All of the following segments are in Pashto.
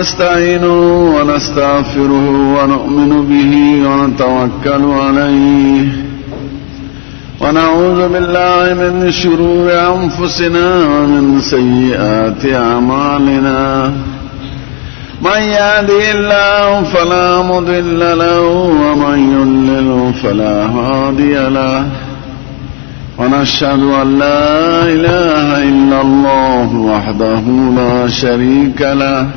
نستعينه ونستغفره ونؤمن به ونتوكل عليه ونعوذ بالله من شرور أنفسنا ومن سيئات أعمالنا من يهده الله فلا مضل له ومن يضلل فلا هادي له ونشهد أن لا إله إلا الله وحده لا شريك له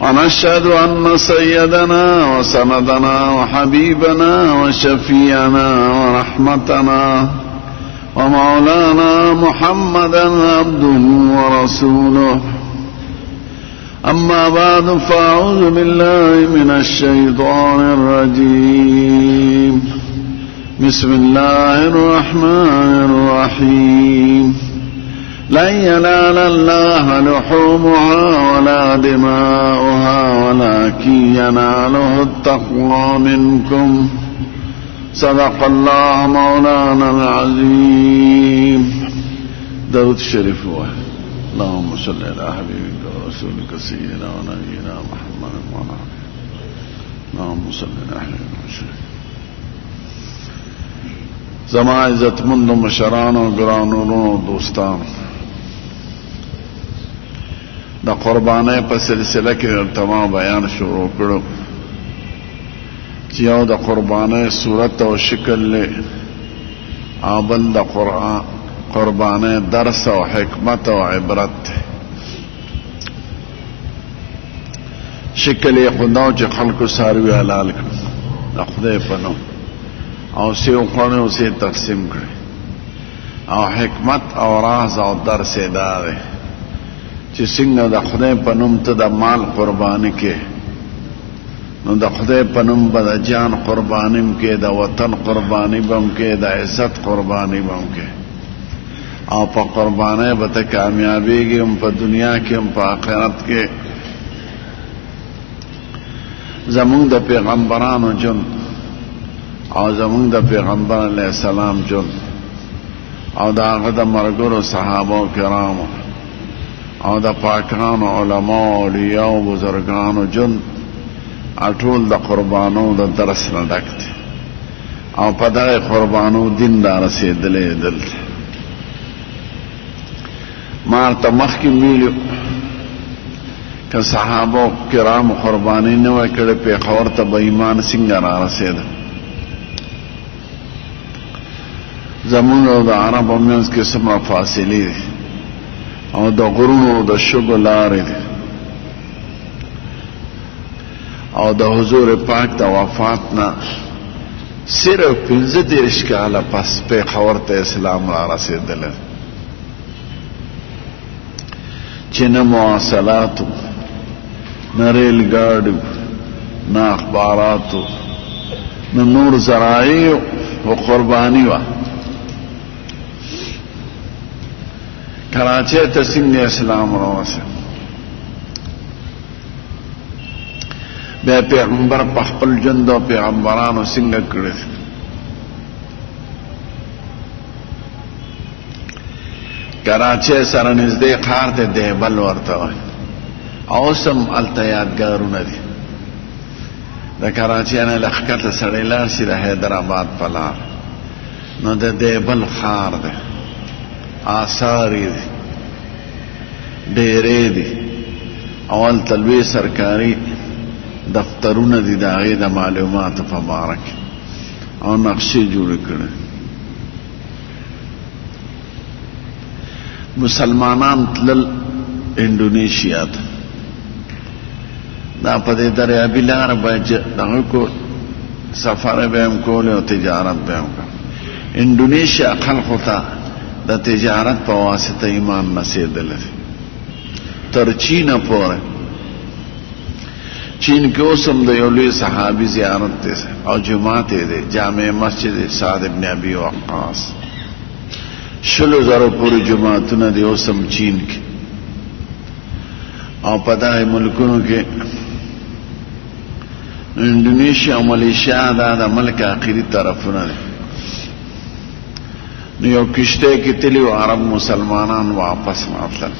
ونشهد أن سيدنا وسندنا وحبيبنا وشفيعنا ورحمتنا ومولانا محمدا عبده ورسوله أما بعد فأعوذ بالله من الشيطان الرجيم بسم الله الرحمن الرحيم لن ينال الله لحومها ولا دماؤها ولكن يناله التقوى منكم صدق الله مولانا العظيم. درود شريف اللهم صل على حبيبك ورسولك سيدنا ونبينا محمد وعلى آله اللهم صل على حبيبك. زما عزتمند مشران و گرانونو دوستان، دا قربانه په سلسله کې تمام بیان شروع کړو چې یو د قربانه صورت او شکل له بل د قربانه درس او حکمت او عبرت. شکل یې خداو چې خلکو ساروي حلال کړ د خدای په نوم او سیو خوانه اسے تقسیم کرے او حکمت او راز او درس داره چې څنګه د خدای په نوم ته د مال قرباني کې نو د خدای په نوم به د جان قرباني کې د وطن قرباني بم کې د عزت قرباني بم کې او په قرباني به ته کامیابیږي هم په دنیا کې هم په آخرت کې. زمونږ د پیغمبرانو جون او زمونږ د پیغمبر علیه السلام جون او د هغه د ملګرو صحابه کرامو او د پاکانو علماء اولیاء او بزرگانو جون ټول د قربانو د درس نه ډک دي او په دغه قربانو دین را رسېدلی دلته. ما ورته مخکې ویلي که صحابه کرامو قرباني نه وای کړې پېښور ته به ایمان څنګه را رسېده. زمون او د عربو منځ کې څومره فاصلې دي او د غرونو او د شګو لارې دي او د حضور پاک د وفات نه صرف 15 کاله پس پېښور ته اسلام را رسېدلی چې نه مواصلاتو نه ریل ګاډیو نه اخباراتو نه نور ذرایع و قرباني وه. کراچۍ ته څنګه اسلام راوسه بیا پیغمبر په خپل ژوند او پیغمبرانو څنګه کړی. کراچۍ سره نږدې ښار دی دیبل ورته وایي او اوس هم هلته یادګارونه دي. د کراچۍ نه له ښکته سړی لاړ شي د حیدرآباد په لار نو د دیبل ښار دی، آثار دي ډېرې دي او هلته لوی سرکاري دفترونه دي د هغې د معلوماتو په باره کې او نقشې جوړې کړې. مسلمانان تلل انډونیشیا ته، دا په دې دریابي لاره به دغه کو سفر به هم کول او تجارت به هم کول. انډونیشیا خلقو ته د تجارت په واسطه ایمان نصیدلی تر چین پورې. چین کې اوس هم د یو لوی صحابي زیارت دی او جومات دی جامع مسجد سعد ابن ابي وقاص. 100,000 پورې جوماتونه دی اوس هم چین کې او په دغه ملکونو کې انډونیشیا او ملیشیا دا د ملک آخري طرفونه دی. نو یو کشته کې تلي عرب مسلمانان واپس راتلل.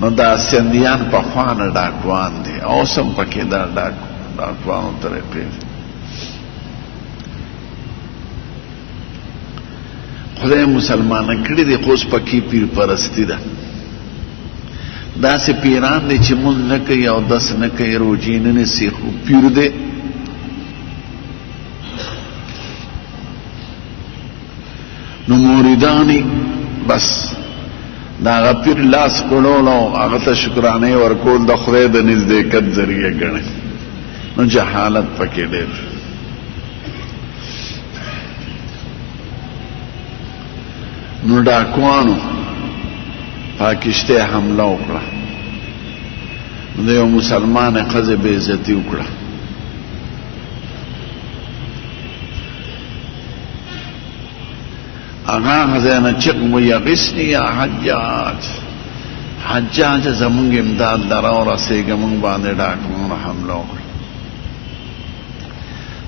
نو دا سندیان په خوانه ډاکوان دي او سم پکې دا ډاکوانو طریقې خدای مسلمان کړي دي خو پکې پیر پرستی ده دا سه پیران دي چې مونږ نه کوي او داس نه کوي روزي نه نسی خو پیر دي نو موریدانی بس دا غپیر لاس کړولو هغه ته شکرانه ورکول د خدای د نزدېکت ذریعہ ګڼي نو جهالت پکې ډېر نو ډاکوانو پاکشته حمله وکړه نو یو مسلمان ښځه بې عزتي وکړه هغه غزانه چک مو یغسنی یا حجاج حجاج زمونږ امداد دراو رسېږه مونږ باندې ډاکوانو حمله وکړه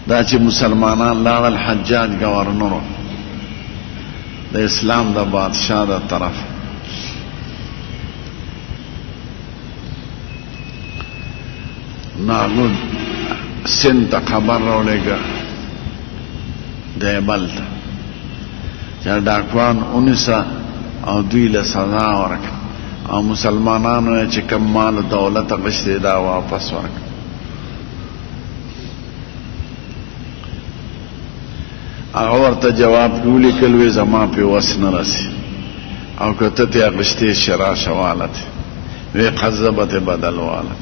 دا چې مسلمانان لاړل حجاج گورنر د اسلام د بادشاہ د طرف ناغود سند ته خبر راولېږه دیبل ته چې ډاکوان ونیسه او دوی له سزا ورکړه او مسلمانانو یې چې کوم مال و دولت غشتی دا واپس ورکړه هغه ورته جواب کې ولیکل وی زما پې وس نه رسي او که ته ترې اخیستې شې راشه والته وی ښځه به ترې بدل واله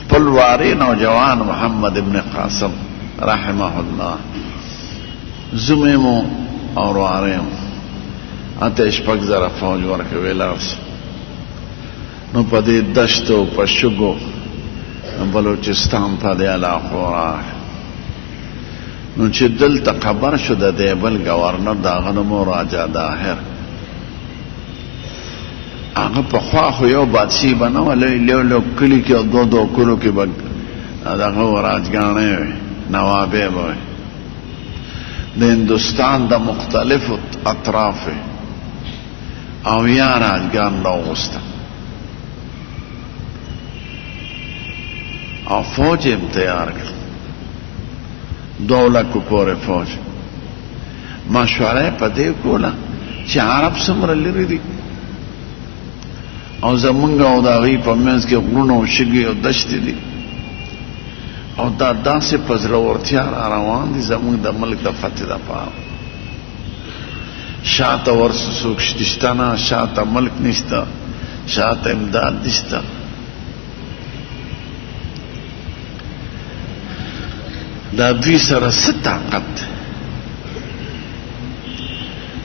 خپل واري نوجوان محمد ابن قاسم رحمه الله زومې مو او واري مو اته شپږ زره فوج ورکړې وی لاړ شي نو په دې دشتو په شګو بلوچستان ته د علاقو راغی نو چې دلته خبر شو د دیبل گورنر د هغه نوم راجا داهر هغه پخوا خو یو بادشي به نه و لو کلي کې او دو کلو کې به دغه راجګاڼې وي نوابې به وي د هندوستان د مختلفو اطرافو او یا راجګان راوغوسته او فوج یې تیار کړ 2 لکو پورې فوج مشوره په دې کوله چې عرب څومره لري دي او زمونږ او د هغوی په منځ کې غرونه او شګې او دشتې دي او دا داسې په زړورتیا را روان دي زمونږ د ملک د فتح دپاره شاته ورسه څوک شته نه شاته ملک نشته شاته امداد نشته دا دوی سره څه طاقت دی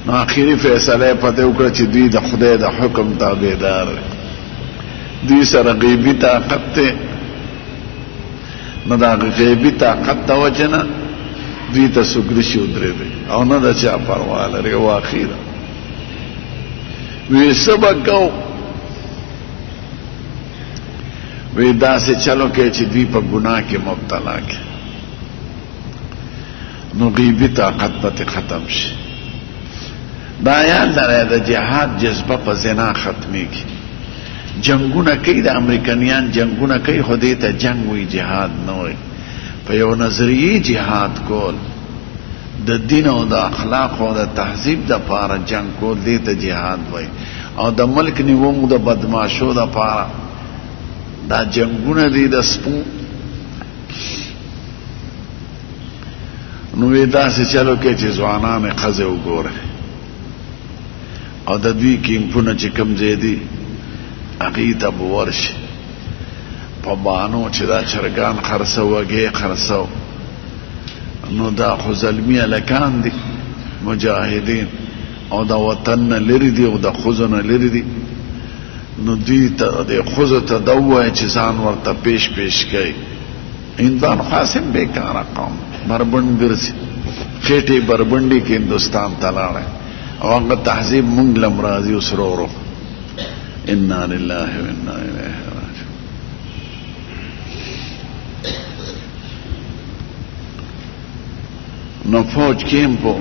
نو آخري فیصله یې په دې وکړه چې دوی د خدای د حکم تابعدار دوی سره غیبي طاقت دی نو د هغه غیبي طاقت د وجې نه دوی ته څوک نشي ودرېدی او نه د چا پروا لري واخیره وی څه به کوو وی داسې چلو کې چې دوی په ګناه کې مبتلا کې نو غیبی طاقت به ختم شي دا یاد لرئ د جهاد جذبه په زنا ختمیږي جنگونه کوي د امریکایان جنگونه کوي خو دې ته جنگ وي جهاد نه وي په یو نظریي جهاد کول د دین او د اخلاق او د تهذیب د پاره جنگ کول دې ته جهاد وي او د ملک نیوم د بدمعشو د پاره دا جنگونه دي د سپو نو وی داسې چلو کې چې ځوانان ښځې وګوره او د دوی کیمپونه چې کوم ځای دي هغې ته به ورشي په بانو چې دا چرګان خرڅه وږې خرڅه نو دا خو زلمي هلکان دي مجاهدین او د وطن نه لرې دي او د ښځو نه لرې دي نو دوی ته د ښځو ته دا ووایي چې ځان ورته پیش کوي هندوان خاصم بیکاره قوم بربند ګرځي خېټې بربندي کې هندوستان ته لاړی او هغه تهذیب مونږ لم راځي اوس ورو ورو انا لله و انا الیه راجعون نو فوج کیمپو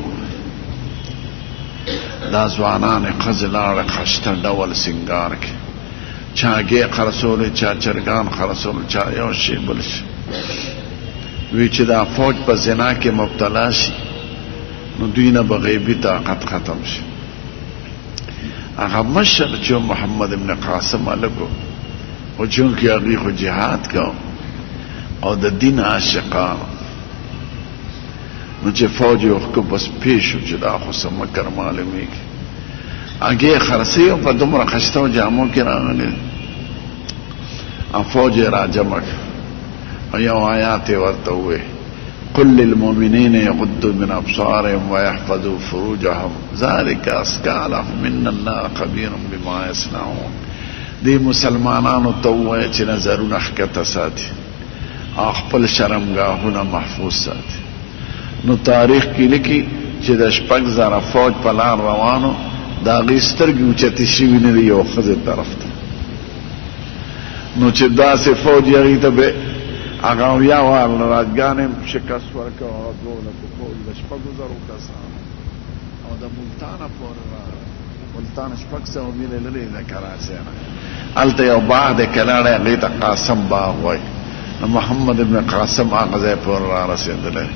دا ځوانان ښځې لاړه خشته ډول سینګار کې چا ګې خرڅولی چا چرګان خرڅول چا یو شی بل شي وی چې دا فوج په زنا کې مبتلا شي نو دوی نه به غیبي طاقت ختم شي هغه مشر چې محمد ابن قاسم هلکو خو چونکې هغوی خو جهاد کو او د دین عاشقانو نو چې فوج یې وښکه بس پیشو چې دا خو څه مکر معلومېږي هغې خرڅوي او په دومره ښایستو جامو کې راغلي فوج یې راجمع کړه او یو آیات یې ورته ووایي قل للمؤمنین یغضوا من ابصارهم ويحفظوا فروجهم ذلك ازکى لهم ان الله خبیر بما یصنعون دې مسلمانانو ته ووایه چې نظرونه ښکته ساتي او خپل شرمګاهونه محفوظ ساتي نو تاریخ کې لیکي چې د 6,000 فوج په لار روانو د هغې سترګې اوچتې شوي نه دي یو ښځې طرف ته نو چې داسې فوج یې هغې ته به هغه اویا وار راجګان هم شکست ورکړه او 12 فوج د 6,000 کسانو او د ملتانه پورې راغله ملتان 600 میله لرې د کراچۍ نه هلته یو باغ دی کلاړی هغې ته قاسم باغ وایي نو محمد ابن قاسم هغه ځای پورې رارسېدلی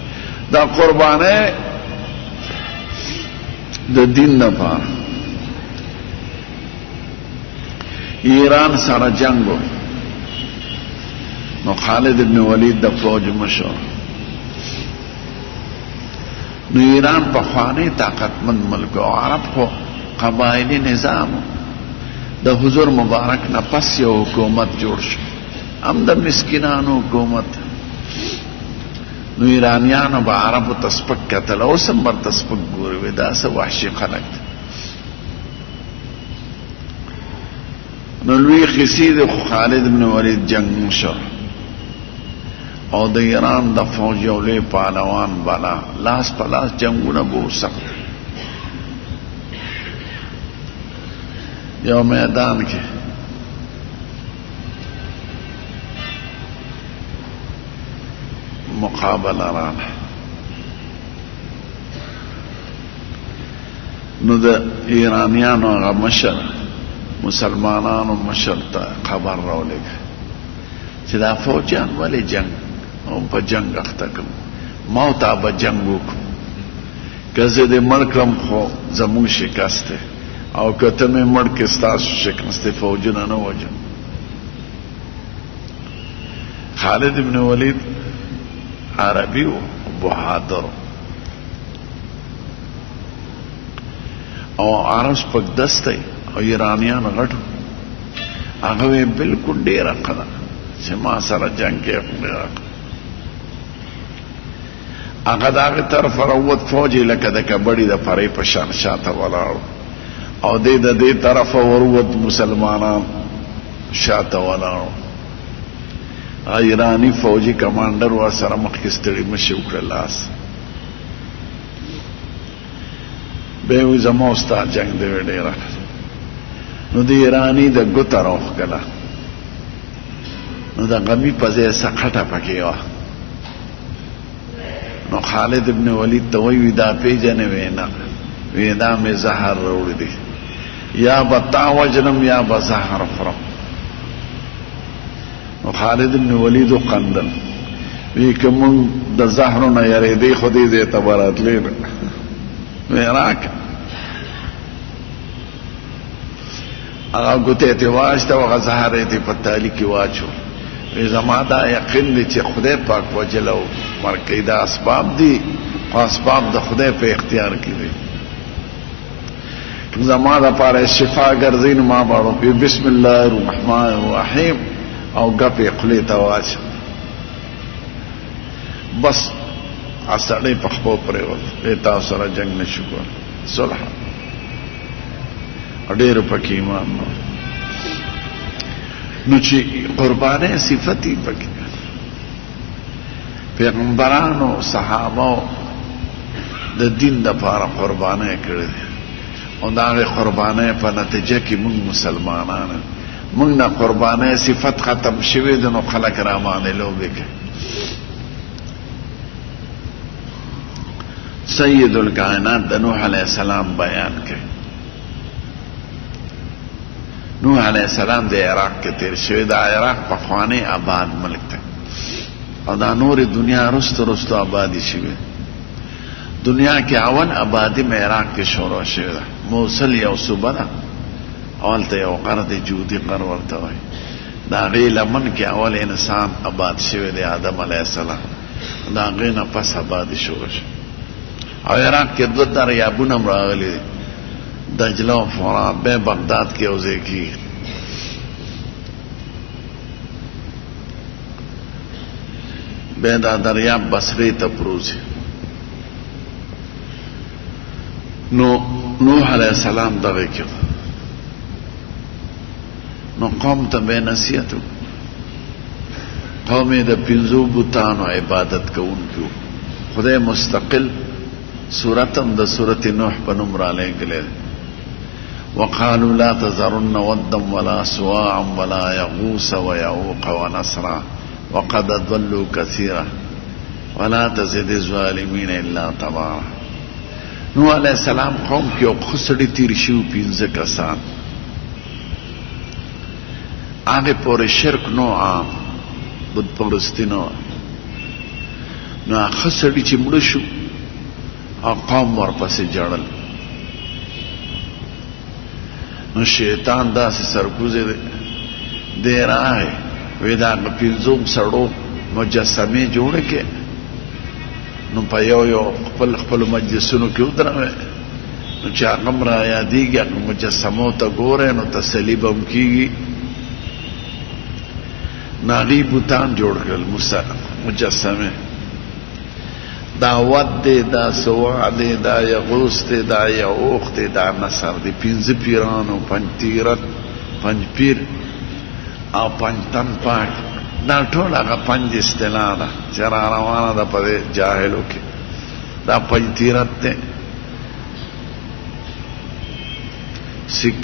دا قربانۍ د دین لپاره ایران سره جنگ و نو خالد ابن ولید د فوج مشر نو ایران په خوانی طاقتمند ملک او عرب خو قبایلی نظام د حضور مبارک نه پس یو حکومت جوړ شو هم د مسکینانو حکومت نو ایرانیانو به عربو ته سپک کتل اوس هم ورته سپک ګوري وایي دا څه وحشي خلک دي نو لوی خسي د خالد بن ولید جنگ مشر او د ایران د فوج یو لوی پهلوان بالا لاس په لاس جنګونه به سخت یو میدان کې مقابله راغله نو د ایرانیانو هغه مشر مسلمانانو مشر ته خبر راولېږه چې دا فوجیان ولې جنگ او په جنگ اخته کوم ما ته به جنگ وکړو که زه دې مړ کړم خو زموږ شکست دی او که ته مې مړ کړې ستاسو شکست دی فوجونه نه وجم خالد ابن ولید عربي و بهادر او عرب سپک دستی او ایرانیان غټو هغه وی بالکل ډیره ښه چې ما سره جنګ کې هغه د هغې طرف راووت فوج یې لکه د کبډي د فرۍ په شان شاته ولاړو او دی د دې طرفه وروت مسلمانان شاته ولاړو ایرانی فوجی کمانډر ور سره مخکې ستړي مشي وکړه لاس به وی زما ستا جنګ دی ډېره نو د ایرانی د ګوته راوښکله نو د غمي په ځای سخټه پکې وه نو خالد ابن ولید ته وی دا پیژنې وی نه وی دا مې زهر راوړی دی یا به تا وجنم یا به زهر خورم نو خالد ابن ولید وخندل وی که مونږ د زهرو نه یارېدی خو دې ځای ته به راتلې نه وی راکړه هغه ګوتې ته واچته او هغه زهر یې په تالي کې واچو وی زما دا یقین دی چې خدای پاک وجل او مرکې دا اسباب دي خو اسباب د خدای په اختیار کې دي زما دپاره شفا ګرځي نو ما باړو بسم الله الرحمن الرحیم او ګپې خولې ته واچو بس سړی په خپو پرېوت تاسو سره جنګ نه شو کولی صلح ډېرو پکې ایمان نو چې قربانۍ صفت یې پکې پیغمبرانو صحابو د دین دپاره قربانۍ کړې دي او د هغې قربانۍ په نتیجه کې موږ مسلمانان موږ نه قربانۍ صفت ختم شوی دی نو خلک راباندې لوبې کوي سید الکائنات د نوح علیه السلام بیان کوي نوح علیہ السلام د عراق کې تیر شوی. دا عراق پخوانی آباد ملک دی او دا نور دنیا رستو رستو آبادی شوی. دنیا کې اول آبادی میں عراق کې شروع شوی ده. موصل یو صوبه ده، اول ته یو غر دی جودي غر ورته وایي. دا غی لمن کې اول انسان آباد شوی دی، آدم علیہ السلام. دا غی نه پس آبادی شروع شو. او عراق کې دوه دریابونه هم راغلي دي، دجله او فرات. به بغداد کې یو ځای کېږي. به دا دریاب بصرې ته پروزي. نو نوح علیہ السلام دغه کې نو قوم ته به نصیحت قوم د پنځو بوتانو عبادت کوونکو. خدای مستقل سورتم د سورت نوح په نوم را لېږلی. وقالوا لا تذرن ودا ولا سواعا ولا يغوث ويعوق ونسرا وقد ضلوا كثيرا ولا تزد الظالمين الا تبارا. نوح علیہ السلام قوم کې یو خسړی تیر شو 15 کسان. هغه پورې شرک نو عام بت پرستی نو. نو خسړی چې مړ شو او قوم ورپسې جړل. نو شیطان داسې سرکوزه دی راغی وی دا 15 سړو مجسمې جوړې کې. نو په یو یو خپل خپل مجلسونو کې ودروي. نو چې هغه را یادېږي هغه مجسمو ته ګورې نو تسلي به هم کېږي. نو هغې بوتان جوړ کړل مجسمې. دا ود دی، دا سواع دی، دا یغوث دی، دا یعوق دی، دا نصر دی. 15 پیرانو، 5 تیرت، 5 پیر او 5 تن پاک. دا ټول هغه 5 اصطلاح ده چې را روانه ده په جاهلو کې. دا 5 تیرت دی،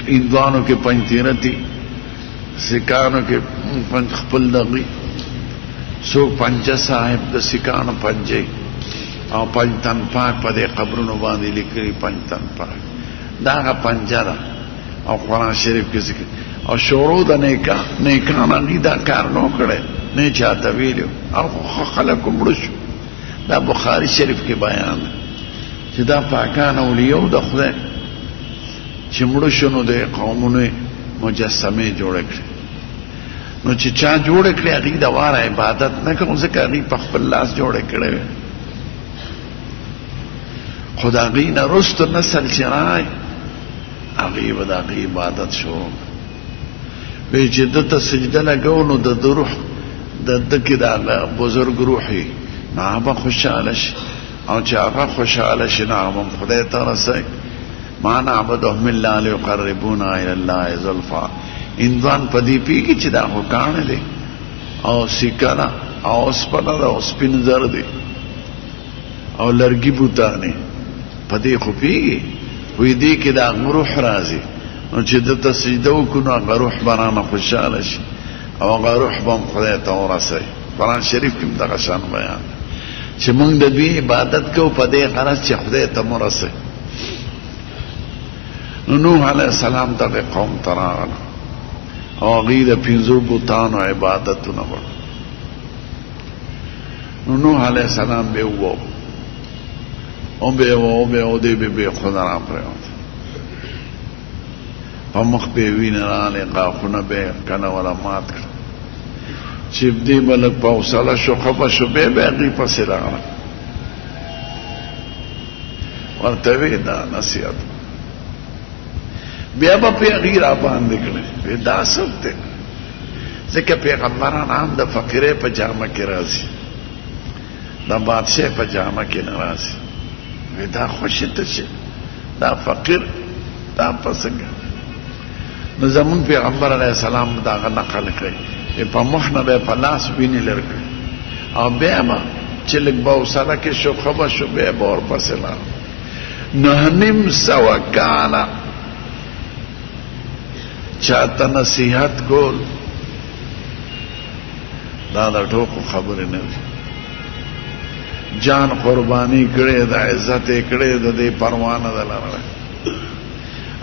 هندوانو کې 5 تیرتی، سکانو کې 5 خپل دغی. څوک پنجه صاحب د سکانو پنجه او 5 تن پاک په دې قبرونو باندې لیکلي. 5 تن پاک دا هغه پنجه ده. او قرآن شریف کې ذکر او شروع د نیکان هغې دا کار نو کړی، نه چاته ویلو او خلک مړه شو. دا بخاري شریف کې بیان ده چې دا پاکان اولیو د خدای چې مړه شو نو د قومونو مجسمې جوړې کړې. نو چې چا جوړې کړې هغې د واره عبادت نه کوو، ځکه هغې په خپل لاس جوړې کړې وې. خو د هغې نه وروسته نسل چې راغی هغې به د هغې عبادت شروع وی چې ده ته سجده لګو نو د روح د ده کې د هغه بزرګ روح وي نو هغه خوشحاله شي. او چې هغه خوشحاله شي نو هغه هم خدای ته رسوي. ما نعبدهم الا ليقربونا الى الله زلفا. هندوان په دې پوهېږي چې دا خو کاڼی دی او سکه ده او اوسپنه ده او سپین زر دی او لرګي بوتانې په دې خو پوهېږي. وی دې کې د هغه روح راځي نو چې ده ته سجده وکړو نو هغه روح به رانه خوشحاله شي او هغه روح به هم خدای ته ورسوي. قرآن شریف کې هم دغه شان بیان چې موږ د دوی عبادت کوو په دې غرض چې خدای ته مو رسوي. نو نوح علیہ السلام دغه قوم ته راغله او هغې د 15 بوتانو عبادتونه وکړل. نو نوح علیہ السلام به ووو او به او دی به خدا را پرېوت. په مخ به یې وینه راغلې، غاښونه به یې کنه ولا مات کړل. چې دې به لږ په حوصله شو خفه شو بیا به هغې پسې راغله. ورته ویې دا نصیحت بیا به پې هغې را باندې کړې. وی دا څوک دی؟ ځکه پیغمبران هم د فقیرې په جامه کې راځي، د بادشاه په جامه کې نه راځي. وی دا خوشي ته شي دا فقیر دا پسنګه. نو زمون پیغمبر علیہ السلام دا هغه نقل کړی په مخ نه به په لاس وینې لر کړي او بیا به چې لږ به حوصله کې شو خبر شو بیا به ورپسې لاړ. 900 کاله چاته نصیحت کول دا د ټوکو خبرې نه دي. جان قربانی کړی د عزت یې کړی د دې پروا نه ده لرله.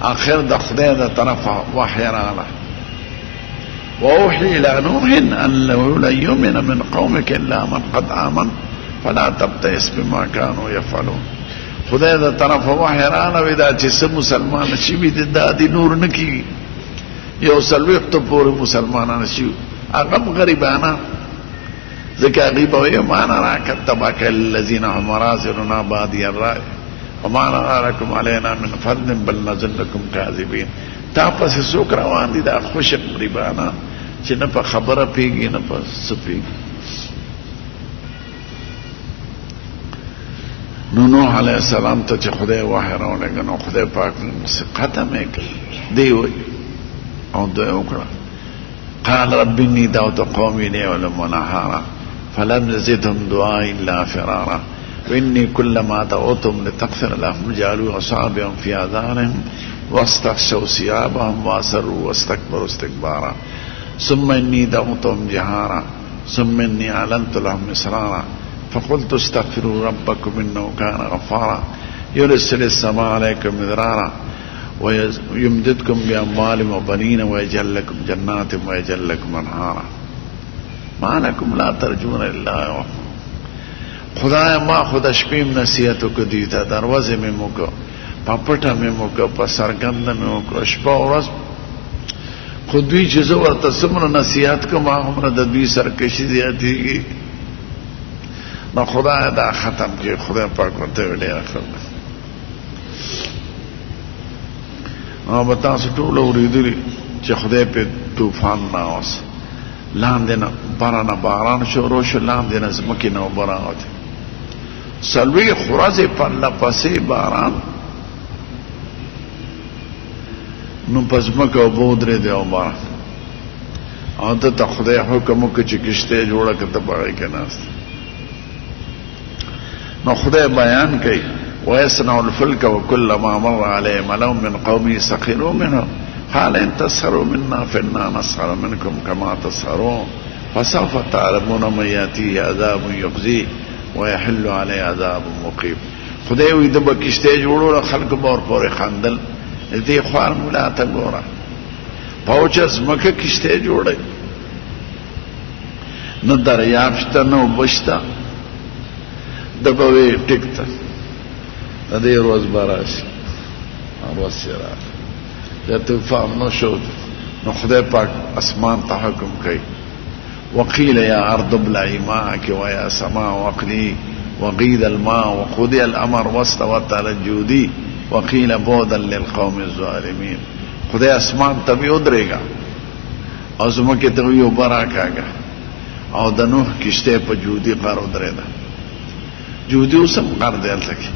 آخر د خدای د طرفه وحی راغله وأوحي إلى نوح أنه لن يؤمن من قومك إلا من قد آمن فلا تبتئس بما كانوا يفعلون. خدای دا طرف وحی راغلی دا چې څه مسلمان شوي دي دا د نور نه کېږي. یو څلوېښتو پورې مسلمانان شوي هغه هم غریبانه، ځکه هغوی به وایي ما نرا کتبک الذین هم راذلون بادی الرأی وما نرا لکم علینا من فضل بل نظنکم کاذبین. تا پسې څوک روان دي دا خوشق غریبانه چې نه په خبره پیږي نه په څه پیږي. نو نوح علیہ السلام ته چې خدای وحی راولېږه نو خدای پاک ختم یې کړ. دی وایي او دعا وکړه قال رب انی دعوت قومی لیلا ونهارا فلم يزدهم دعائي الا فرارا واني كلما دعوتهم لتغفر لهم جعلوا اصابعهم في اذانهم واستغشوا ثيابهم واسروا واستكبروا استكبارا ثم اني دعوتهم جهارا ثم اني اعلنت لهم اسرارا فقلت استغفروا ربكم انه كان غفارا يرسل السماء عليكم مدرارا ويمددكم بأموال وبنين ويجعل لكم جنات ويجعل لكم انهارا ما لكم لا ترجون لله. خدای ما خود شپیم نصیحت وکړه دوی ته، دروازه مې وکړه، په پټه مې وکړه، په څرګنده مې وکړه، شپه او ورځ. خو دوی چې زه ورته څومره نصیحت کوم هغومره د دوی سرکشي زیاتېږي. نو خدای دا ختم کړي. خدای پاک ورته ویې ډېره ښه ده. او به تاسو ټول اورېدلي چې خدای پې طوفان راوست، لاندې نه بره نه باران شروع شو، لاندې نه ځمکې نه اوبه راوتې، 40 ورځې پرله پسې باران. نو په ځمکه اوبه ودرېدې او باران. او ده ته خدای حکم وکړه چې کشتۍ جوړه کړه، ته په هغې کې ناست. نو خدای بیان کوي ويصنع الفلك وكلما مر عليه ملأ من قومه سخروا منه قال ان تسخروا منا فإنا نسخر منكم كما تسخرون فسوف تعلمون من يأتيه عذاب يخزيه ويحل عليه عذاب مقيم. خدای وي د بکشته جوړول خلق بور پورې خندل دې خوار مولا ته ګوره پاوچس مکه کشته جوړي نو دریاب شته نو بشتا د بوي ټیکته د دې روز باراشي اواز سره د طوفان نو شو. نو خدای پاک اسمان ته حکم کوي وقيل يا أرض ابلعي ماءك ويا سماء واقلعي وقيل الماء وقضي الأمر واستوت على الجودي وقيل بعدا للقوم الظالمين. خدای اسمان ته وی ودرېږه او زمکې ته وی اوبه راکاږه او د نوح کشتۍ په جودي غار ودرېده. جودي اوس هم غار دی هلته کې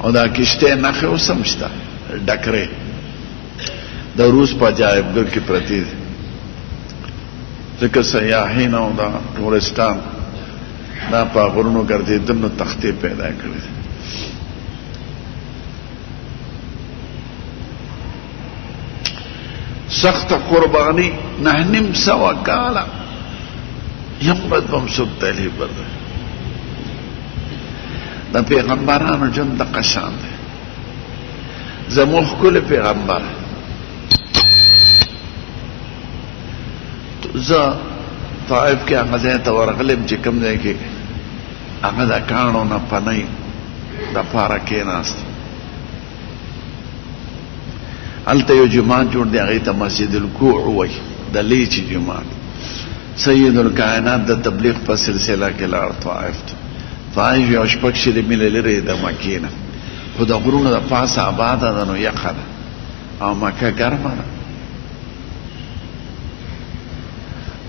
او دا کشتۍ نښې اوس هم شته ډکرې د روس په عجایبګر کې پرتې دي ځکه سیاحین او دا ټورستان دا په غرونو ګرځېدل نو تختې پیدا کړې دي. سخت قربانی 9.5 کاله یمرد بم سبتلی برده دا پیغمبرانو جن دا قشان ده زموخ کل پیغمبر زه طائف کې هغه ځای ته ورغلم چې کوم ځای کې هغه د کاڼو نه پنۍ دپاره کېناست. هلته یو جومات جوړ دی هغې ته مسجد الکوع وایي د لیچي جومات. سید الکائنات د تبلیغ په سلسله کې لاړ طائف ته. طائف یو 6 میله لرې د مکې نه خو د غرونو د پاسه آباده ده نو یخه ده او مکه ګرمه ده.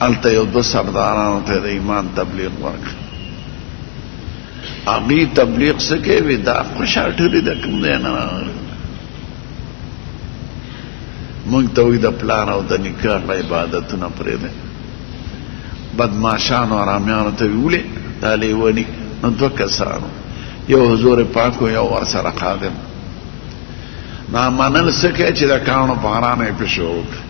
هلته یو 2 سردارانو ته د ایمان تبلیغ ورکړ. هغوی تبلیغ څه کوي دا خوشاټلي د کوم ځای نه راغلي مونږ ته وایي د پلار او د نکاح عبادتونه پرېږدئ. بدماشانو ارامیانو ته ویې ولې دا لیوني نو 2 کسانو یو حضور پاک و یو ورسره خادم نامنل څه کوي چې د کاڼو په حرانه یې پیشو وکړي.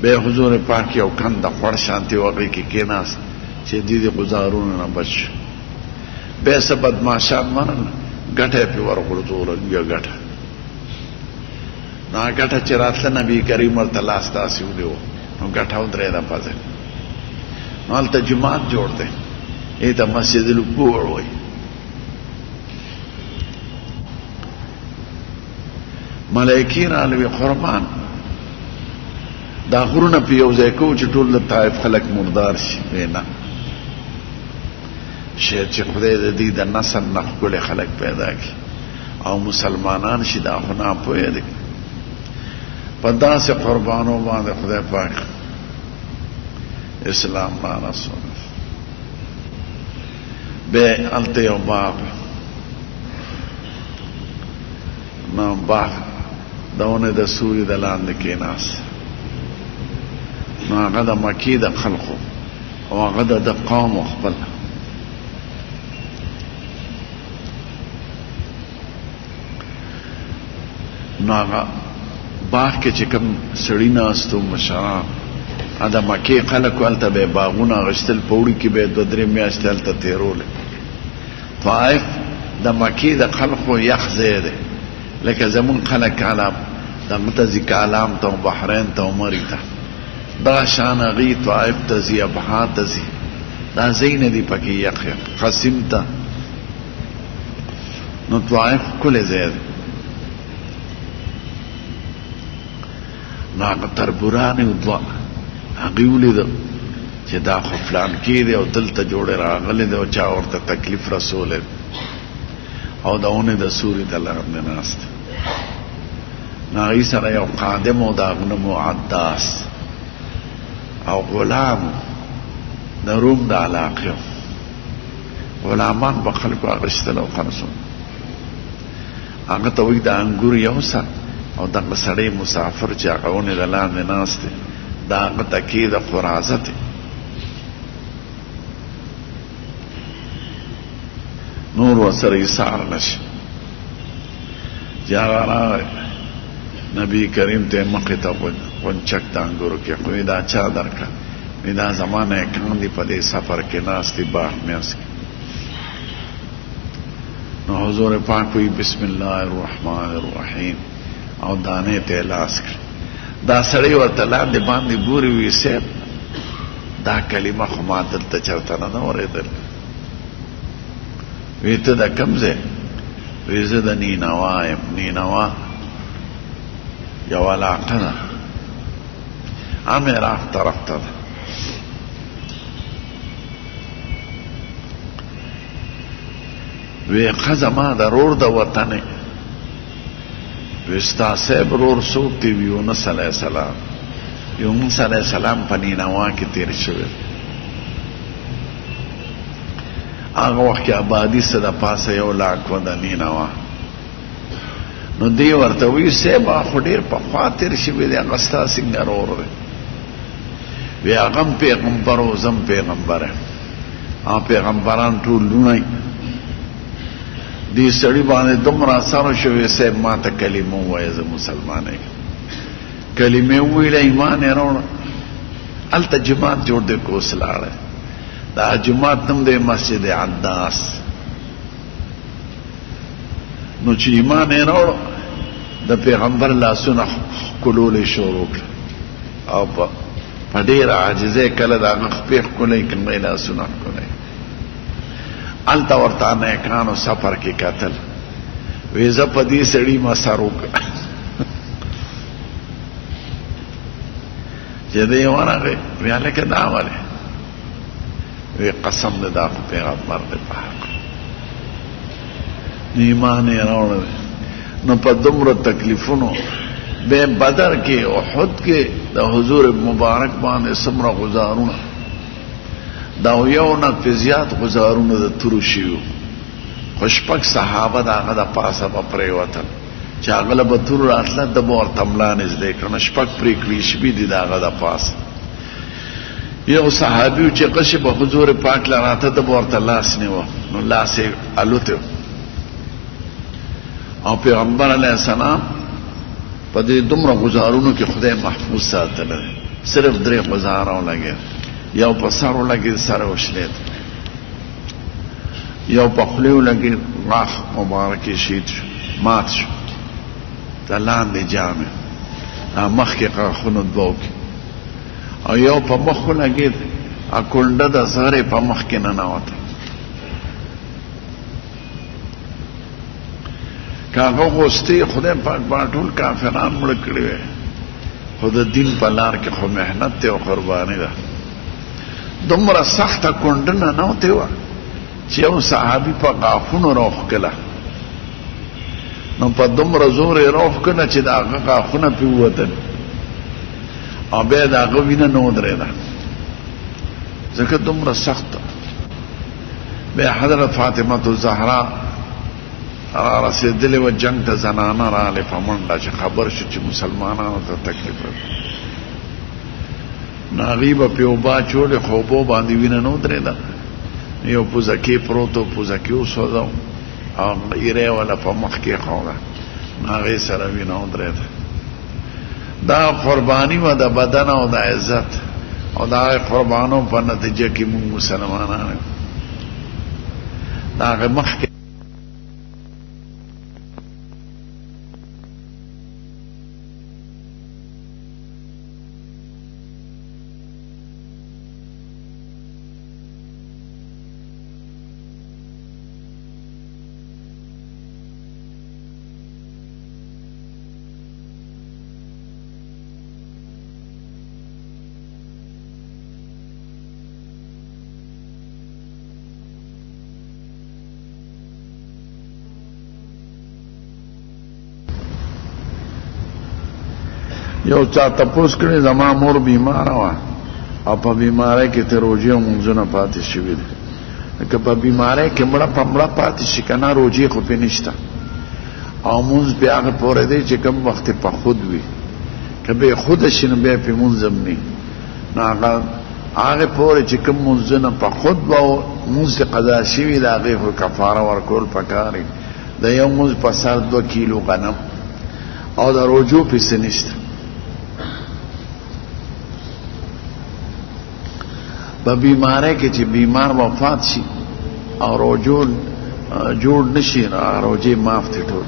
بیا حضور پاک یو کنده خوړ شانتي هغې کې کېناست چې دې د غزارونو نه بچ شو. بیا څه بدماشان منل ګټه یې پرې ورغورځوله لویه ګټه. نو ګټه چې راتله نبی کریم ورته لاس داسې ونیو نو ګټه ودرېده پزه نو هلته جومات جوړ دی ایته مسجد الکوع وایي ملائکی راغلي قربان دا غرونه په یو ځای کوو چې ټول د طائف خلک مردار شي نه شاید چې خدای د دې د نسل نه ښکلي خلک پیدا کړي او مسلمانان شي دا خو ناپوهه دي په داسې قربانو باندې خدای پاک اسلام را رسول بیا هلته یو باغ نو باغ د ونې د سوري د لاندې کېناست نو هغه د مکې د خلقو او هغه د قوم خپل نو هغه باغ کې چې کوم سړي ناستو مشران د مکې خلکو هلته به یې باغونه اخیستل پوړي کې به یې 2-3 میاشتې هلته تېرولې طائف د مکې د خلقو یخ ځای دی لکه زمون خلک عالم دغه ته ځي کالام ته او بحرین ته او مري ته دا شان هغې طائف ته ځي ابها ته ځي دا ځای نه دي پکې یخ قسیم ته نو طائف ښکلی ځای دی نو هغه تربورانې و دوه هغې ولیده چې دا خو فلانکي دی او دلته جوړې راغلی دی او چا ورته تکلیف رسولی او د ونې د سوري د لاندې ناست نو هغې سره یو قادم و د هغه نوم و عداس او غلام د روم د علاقې غلامان به خلکو اخیستل او خرڅول هغه ته وایي د انګور یوسه او دغه سړی مسافر چې هغه ونې د لاندې ناست دی د هغه تکې د قرازه دی نور ورسره ایثار نشي چې هغه راغی نبی کریم ته مخې ته غونچک د انګورو کې خو دا چا درکړه وایي دا زما نیکان دي په دې سفر کې ناست دي باغ میاس کې نو حضور پاک وایي بسم الله الرحمن الرحیم او دانې ته لاس کړ دا سړی ورته لاندې باندې ګوري وي صاحب دا کلمه خو ما دلته چېرته نه ده اورېدلې وی ته د کوم ځای وی زه د نینوا یم نینوا یو علاقه ده هم عراق طرف ته ده وی ښځه ما د رور د وطنې وی ستا صاحب رور څوک دی وی یونس علیه السلام یونس علیه السلام په نینوا کې تېر شوی هغه وخت کې آبادي څه د پاسه 100,000 و د نینوا نو دی ورته وایي صاحب خو ډېر پخوا تېر شوی دی هغه ستا څنګه رور دی وی هغه هم پیغمبر و زه هم پیغمبر یم هغه پیغمبران ټول لوڼی دې سړي باندې دومره اثر شوی صاحب ما ته کلمه ووایه زه مسلمان یم کلمې وویله ایمان یې راوړه هلته جماعت جوړ دی کوس لاړی دا جماعت نوم دی مسجد عداس نو چې ایمان یې راوړه د پیغمبر لاسونه ښکلولی شروع کړه او په ډېره عاجزۍ کله د هغه خپې ښکلی کله لاسونه ښکلی هلته ورته نیکانو سفر کې کتل وی زه په دې سړي ما سر وکړه چې دی ورغی وی هلکه دا ولې وی قسم دی دا خو پیغمبر دی په حق نو ایمان یې راوړی نو په دومره تکلیفونو بیا بدر کې احد کې د حضور مبارک باندې څومره غزارونه دا یو نه پې زیات غزارونه د تورو شوي خو شپږ صحابه د هغه د پاسه به پرېوتل چې هغه له به تور راتله ده به ورته ملا نږدې کړه شپږ پرې کړي شوي دي د هغه د پاسه یو صحابي و چې غشي به حضور پاک له راته ده به ورته لاس نیوه نو لاس یې الوتی او پیغمبر علیه السلام په دې دومره غزارونو کې خدای محفوظ ساتلی دی صرف 3 غزاره ولګېد یو په سر ولګېد سر وشلېد یو په خولې ولګېد غاښ مبارک یې شهید شو مات شو د لاندې جامې مخ کې غاښونه دوه کې او یو په مخ ولګېد کونډه د زهرې په مخ کې ننوته که هغه غوستې خدای پاک با ټول کافران مړه کړي وی خو د دین په لار کې خو محنت دی او قرباني ده دومره سخته کونډه ننوتې وه چې یو صحابي په غاښونو راوښکله نو په دومره زور یې راوښکله چې د هغه غاښونه پرې ووتل او بیا د هغه وینه نه ودرېده ځکه دومره سخته بیا حضرت فاطمه الزهرا را رسېدلې وه جنګ ته زنانه راغلې په منډه چې خبر شو چې مسلمانانو ته تکلیف راغلی نو هغوی به پرې اوبه اچولې خو اوبو باندې وینه نه ودرېده یو پوزکې پروت و پوزکې وسوځه او ایرې والا په مخ کې ایښوده نو هغې سره وینه ودرېده دا قرباني وه د بدن او د عزت او د هغې قربانو په نتیجه کې موږ مسلمانان یو د هغې مخکې یو چا تپوس کړي زما مور بیماره وه او په بیماری کې ترې روژې او مونځونه پاتې شوي دي که په بیماری کې مړه په مړه پاتې شي که نه روژې خو پرې نشته او مونځ بیا هغه پورې دی چې کوم وخت په خود وي که بې خوده شي نو بیا پرې مونځ هم نه نو هغې پورې چې کوم مونځونه په خود به مونځ چې قضا شوي د هغې خو کفاره ورکول پکار دي د یو مونځ په سر 2 کیلو غنم او د روژو پسې نشته په بیماری کې چې بیمار وفات شي او روژو جوړ نشي روژې معاف دي ټول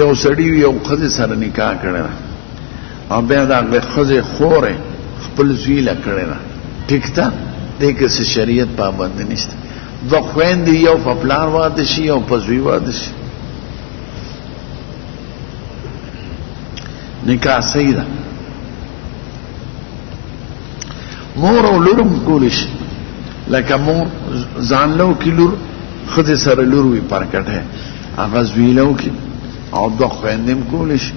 یو سړي یو ښځې سره نکاح کړی ده او بیا د هغې ښځې خورې خپل زوی له کړې ده ټیک ده دې کې څه شریعت پابندي نشته 2 خویندې یو په پلار واده شي یو په زوی واده شي نکاح صحیح ده مور او لور هم کولی شي لکه مور ځان له وکړي لور ښځې سره لور وي پرکټی هغه زوی له وکړي او 2 خویندې هم کولی شي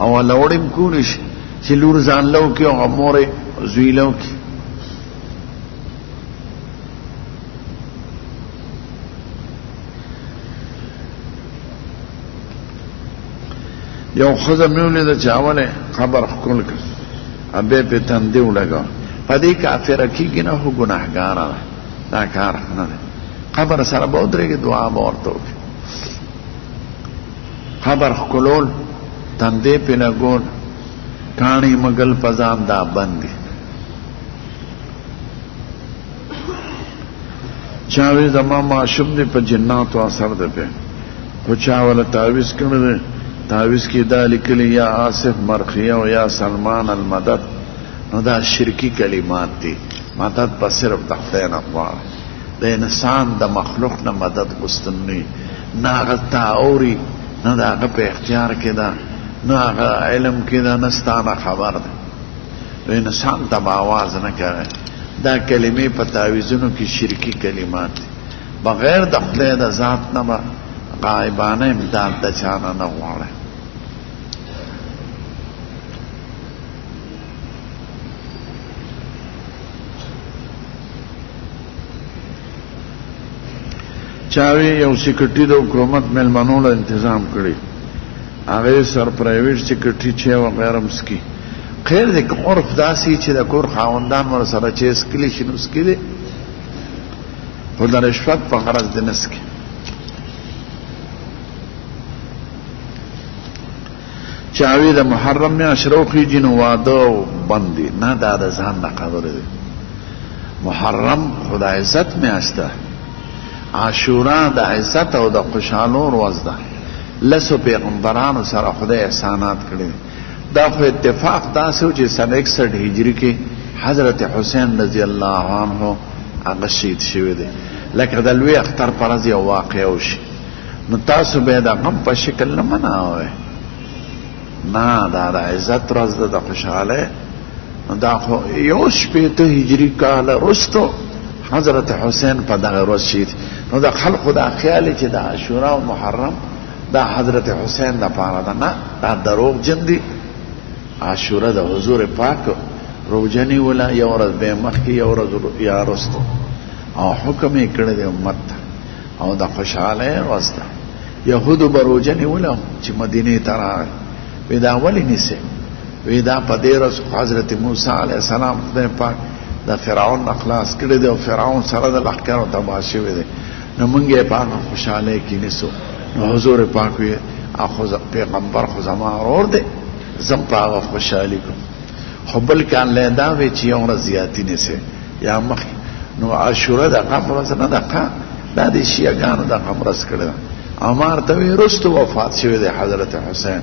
او لوړې هم کولی شي چې لور ځان له وکړي او مور یې زوی له وکړي یو ښځه مې ولیده چې اوله قبر ښکل کړ بیا پې تندې ولګوه په دې کافره کېږي نه خو ګناهګاره ده دا کار نه دی قبر سره به ودرېږي دعا به ورته وکړي قبر ښکلول تندې پې لګول کاڼي مګل په ځان دا بند دي چا وی زما ماشوم دی په جناتو اثر دی پې خو چا وله تعویز کړی دی تعویز کې دا لیکلی یا آصف مرخیه او یا سلمان المدد نو دا شرکی کلمات دي مدد په صرف د خدای نه غواړه د انسان د مخلوق نه مدد غوښتل نه نه هغه تا اوري نه د هغه په اختیار کې ده نه هغه علم کې ده نه ستا نه خبر ده د انسان ته به آواز نه کوي دا کلمې په تعویزونو کې شرکی کلمات دي بغیر د خدای د ذات نه به غائبانه امداد د چا نه نه غواړي چاوی یو سیکرټي د حکومت مېلمنو له تنظیم کړي هغې سر پرایویټ سیکرټي چې وغیره مسکي خیر دی که عرف داسې چې د کور خاوندان ورسره چې اسکلی شي نو اسکي دی خو د رشوت په غرض دی نه اسکي چاوی د محرم میاشت روخیږي نو واده بندي نه، دا د ځان نه خبره ده. محرم خدای عزت میاشت ده، عاشورا د عزت او د خوشحالو ورځ ده. لسو پیغمبرانو سره خدای احسانات کړي. دا خو اتفاق داسې و چې سنه 61 هجری کې حضرت حسین رضی الله عنه هغه شهید شوی دی. لکه د لوی اختر پر ورځ یو واقعه وشي نو تاسو به د غم په شکل نه مناوئ، نه، دا د عزت ورځ ده، د خوشحاله. دا خو یو 80 هجری کال وروسته حضرت حسین په دغه ورځ شهید. نو د خلقو دا خیال چې د عاشورا او محرم دا حضرت حسین لپاره ده، نه، دا دروغ جن دي. عاشورا د حضور پاک روزنی ولا یو ورځ به مخکې یو ورځ یا وروسته، او حکم یې کړی دی امت ته، او د خوشحاله ورځ ده. یهودو به روزه نیوله چې مدینې ته راغی، وی دا ولې نیسئ؟ وی دا په دې ورځ حضرت موسی علیه السلام خدای پاک د فرعون نه خلاص کړی دی او فرعون سره د لښکرو تباه شوی دی، نو موږ یې په هغه خوشحالۍ کې نیسو. نو حضور پاک وی پیغمبر خو زما ورور دی، زم په هغه خوشحالي کوم. خو بل کان له دا وی چې یو ورځ زیاتې نیسئ یا مخکې. نو عاشوره د غم ورځ نه ده، دا د شیعګانو د غم ورځ کړې ده. عمار ته وی وروسته وفات شوی دی حضرت حسین،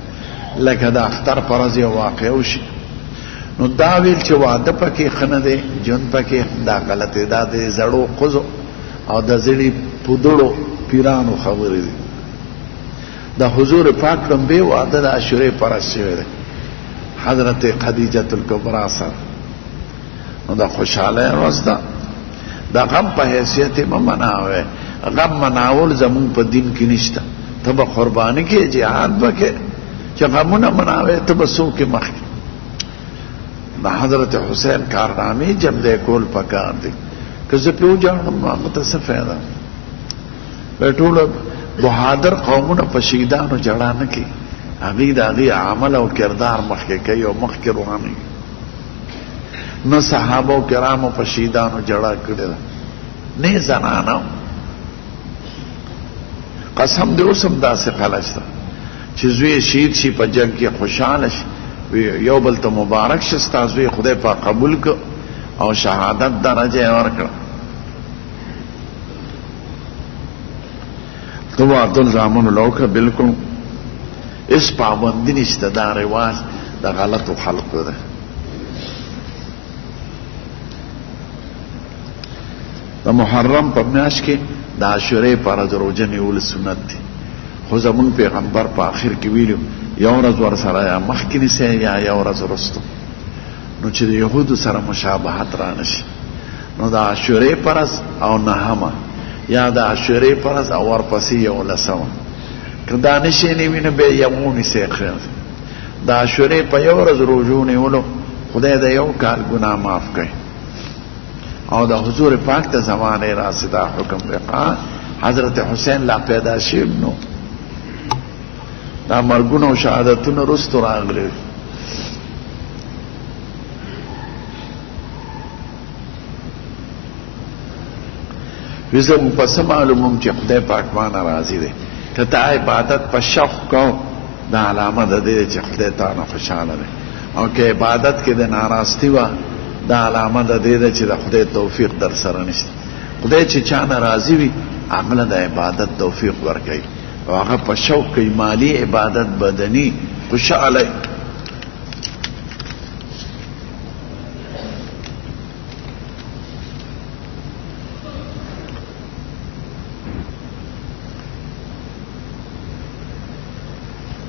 لکه د اختر پر ورځ یو واقعه وشي. نو دا ویل چې واده پکې ښه نه دی، ژوند پکې دا غلط دی، دا د زړو ښځو او د زړي پودړو پیرانو خبرې دي. د حضور پاک لومبی واده د عاشورې پر ورځ شوی دی حضرت خدیجه الکبرا سره. نو د خوشحاله ورځ ده، د غم په حیثیت مه مناوئ. غم مناول زمون په دین کې نشته. ته به قرباني کې جهاد وکې چې غمونه مناوئ، ته به څوک مخکې. د حضرت حسین کارنامې جمع کول پکار دي. که زه پې وجاړم هغه ته څه فایده؟ ټول بهادر قومونه په شهیدانو جړا نه کوي، هغوی د هغوی عمل او کردار مخکې کوي او مخکې روانوي. نه صحابه کرامو په شهیدانو جړا کړې ده، نه زنانو. قسم دې اوس هم داسې خلک شته چې زوی شهید شي په جنګ کې خوشحاله شي، یو بل ته مبارک شي، ستا زوی خدای پاک قبول کړ او شهادت درجه یې ورکړه. تو واده زامنو لوکه بالکل اس پابندی نشته، دا رواج د غلطو خلقو ده. د محرم په میاشت کې د عاشورې په ورځ روژه نیول سنت دي، خو زمونږ پیغمبر په آخر کې ویلو یو ورځ ورسره یا مخکې نیسئ یا یو ورځ وروسته، نو چې د یهودو سره مشابهت را نشي. نو د عاشورې په ورځ او نهمه یا د عاشورې په ورځ او ورپسې 11مه، که دا نشي نیوي نو بیا یو نیسئ. د عاشورې په یو ورځ روژو نیولو خدای د یو کال ګناه معاف کوي. او د حضور پاک د زمانه راسي دا حکم وقع. حضرت حسین لا پیدا شوی نو دا مرګونه او شهادتونه وروسته راغلي. ویزه پس معلومم چې خدای پاک باندې راضي دی. که ته عبادت په شوق کو دا علامه ده دی چې خدای تعالی خوشاله دی، او که عبادت کې د ناراضتي وه دا علامه ده دی چې د خدای توفیق در سره نشته. خدای چې چا ناراضي وي هغه د عبادت توفیق ورکوي، او هغه په شوق کوي، مالی عبادت بدني خوشاله.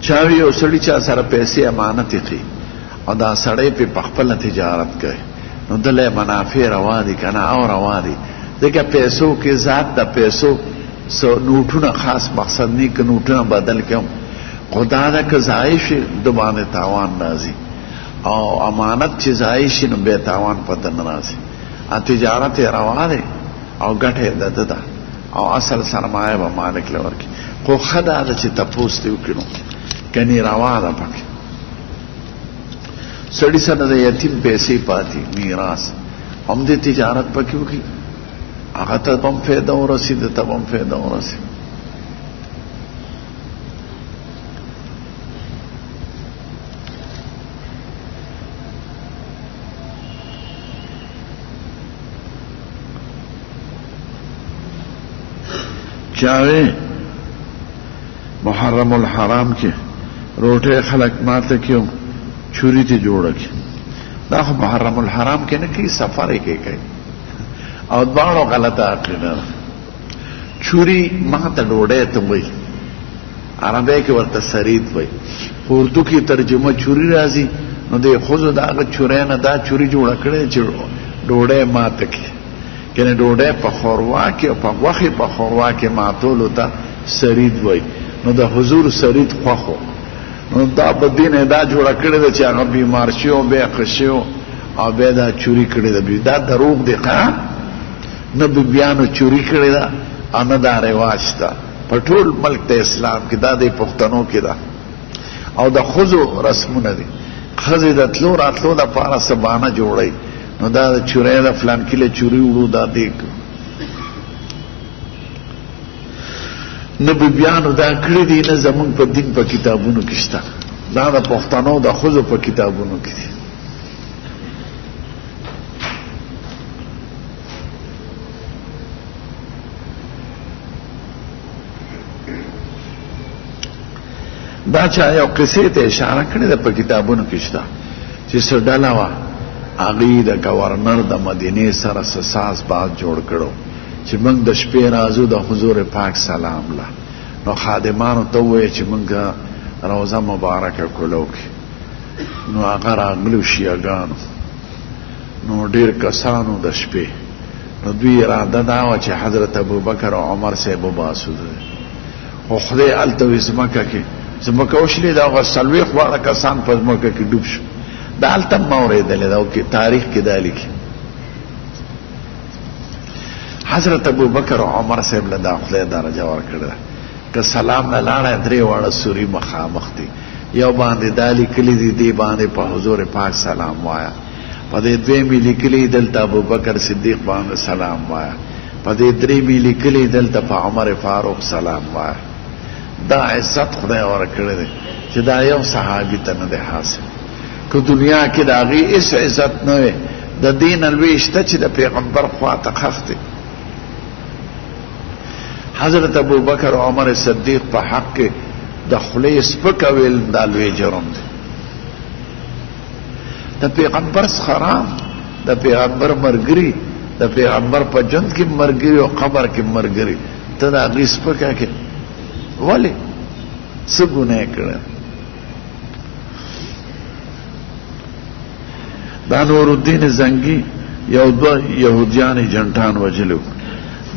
چاوی او سړی چا سره پیسې امانت یې او دا سړی په خپل تجارت کوي نو دله منافع روا دي کنه او روا دي. ځکه پیسو کې ذات د پیسو سو نوټونه خاص مقصد نه ک نوټونه بدل کوم، خدا دا که ضایع شي د باندې تاوان راځي، او امانت چې ضایع شي نو به تاوان پته نه راځي. ا تجارت روا دي او ګټه ده او اصل سرمایه به مالک لور کی. خو خدای دا چې تاسو ته وکړو کني روا ده پکې. سړی سره د یتیم پیسې پاتې میراث هم د تجارت پکې وکړي، هغه ته هم فایده ورسېد، ته هم فایده ورسېد. چاوے محرم الحرام کې روټه خلق ماته کیوں چوری ته جوړه کی دا خو محرم الحرام کې نه کی سفر کې کوي او دواړو غلطه عقیده چوری ماته ډوډۍ ته وای عربی کې ورته سرید وای اردو کې ترجمه چوری راځي نو د خوځو داغه چورې نه دا چوری جوړه کړي چې ډوډۍ ماته کی کنه ډوډۍ په خوروا کې او په وخت په خوروا کې ماتول ته سرید وای نو د حضور سرید خوخو نو دا بدین دا جوړه کړی چې هغه بیمار شي او به خشيو او به دا چوری کړی دا دروغ دی ښا نه بیانو چوری کړی دا ان دا رواج تا په ټول ملک د اسلام کې دا د پښتنو کې دا او د خزو رسمونه دي خزې د تلو راتلو د پاره سبانه جوړي نو دا چورې د فلان کله چوری وړو دا دی نه بیانو دا کړی دي نه زمون په دین په کتابونو کې شته دا د پښتنو د خزو په کتابونو کې دي دا چا یو قصې ته اشاره کړې ده په کتابونو کې شته چې سرداله وا هغه د گورنر د مدینه سره ساس باز جوړ کړو چې موږ د شپې راځو د حضور پاک سلام له نو خادمانو ته وایي چې موږ روزه مبارکه کولو نو هغه راغلو شیعاګانو نو ډیر کسانو د شپې نو دوی اراده دا وه چې حضرت ابوبکر او عمر صاحب وباسو خو خدای هلته وي ځمکه کې ځمکه وشلې دا هغه څلوېښت واړه کسان په ځمکه کې ډوب شو دا هلته ما اورېدلې ده او تاریخ کې دا لیکي حضرت ابوبکر او عمر صاحب له دا خدای درجه ورکړه که سلام نه لاړه درې واړه سوري مخامخ دي یو باندې دا لیکلي دي دی باندې په حضور پاک سلام وایا په دې دویمې لیکلي دلته ابوبکر صدیق باندې سلام وایا په دې درېمې لیکلي دلته په عمر فاروق سلام وایا دا عزت خدای ورکړی دی چې دا یو صحابي ته نه دی حاصل که دنیا کې د هغې هېڅ عزت نه وي د دې نه لوی شته چې د پیغمبر خواته خښ دی حضرت ابوبکر او عمر صدیق په حق کې د خولې سپکه ویل دا لوی جرم دی د پیغمبر حرام د پیغمبر مرګري د پیغمبر په ژوند کې مرګري او قبر کې مرګري ته د هغې سپکه کې ولې څه ګناه کړه دا نور الدین زنګي یو دوه یهودیان جنټان وجلو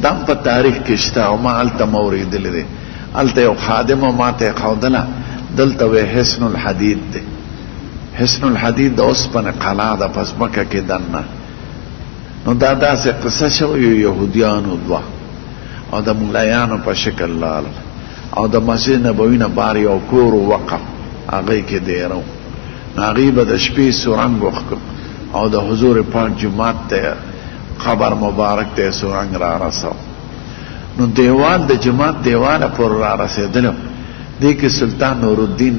دا په تاریخ کې شته او ما هلته مو اورېدلی دی هلته یو خادمه ماته یې ښودله دلته وی حسن الحدید دی حسن الحدید د اوسپنې قلعه ده په ځمکه کې دننه نو دا داسې قصه شوه یهودیانو دوه او د ملایانو په شکل لاړل او د مسجد نبوي نه بار یو کور وقف هغې کې دیرو نو هغې به د شپې سرنګ وښکو او د حضور پاک جومات ته قبر مبارک ته سرنګ را رسو نو دیوال د جومات دیواله پورې را رسېدلو دې کې سلطان نور الدین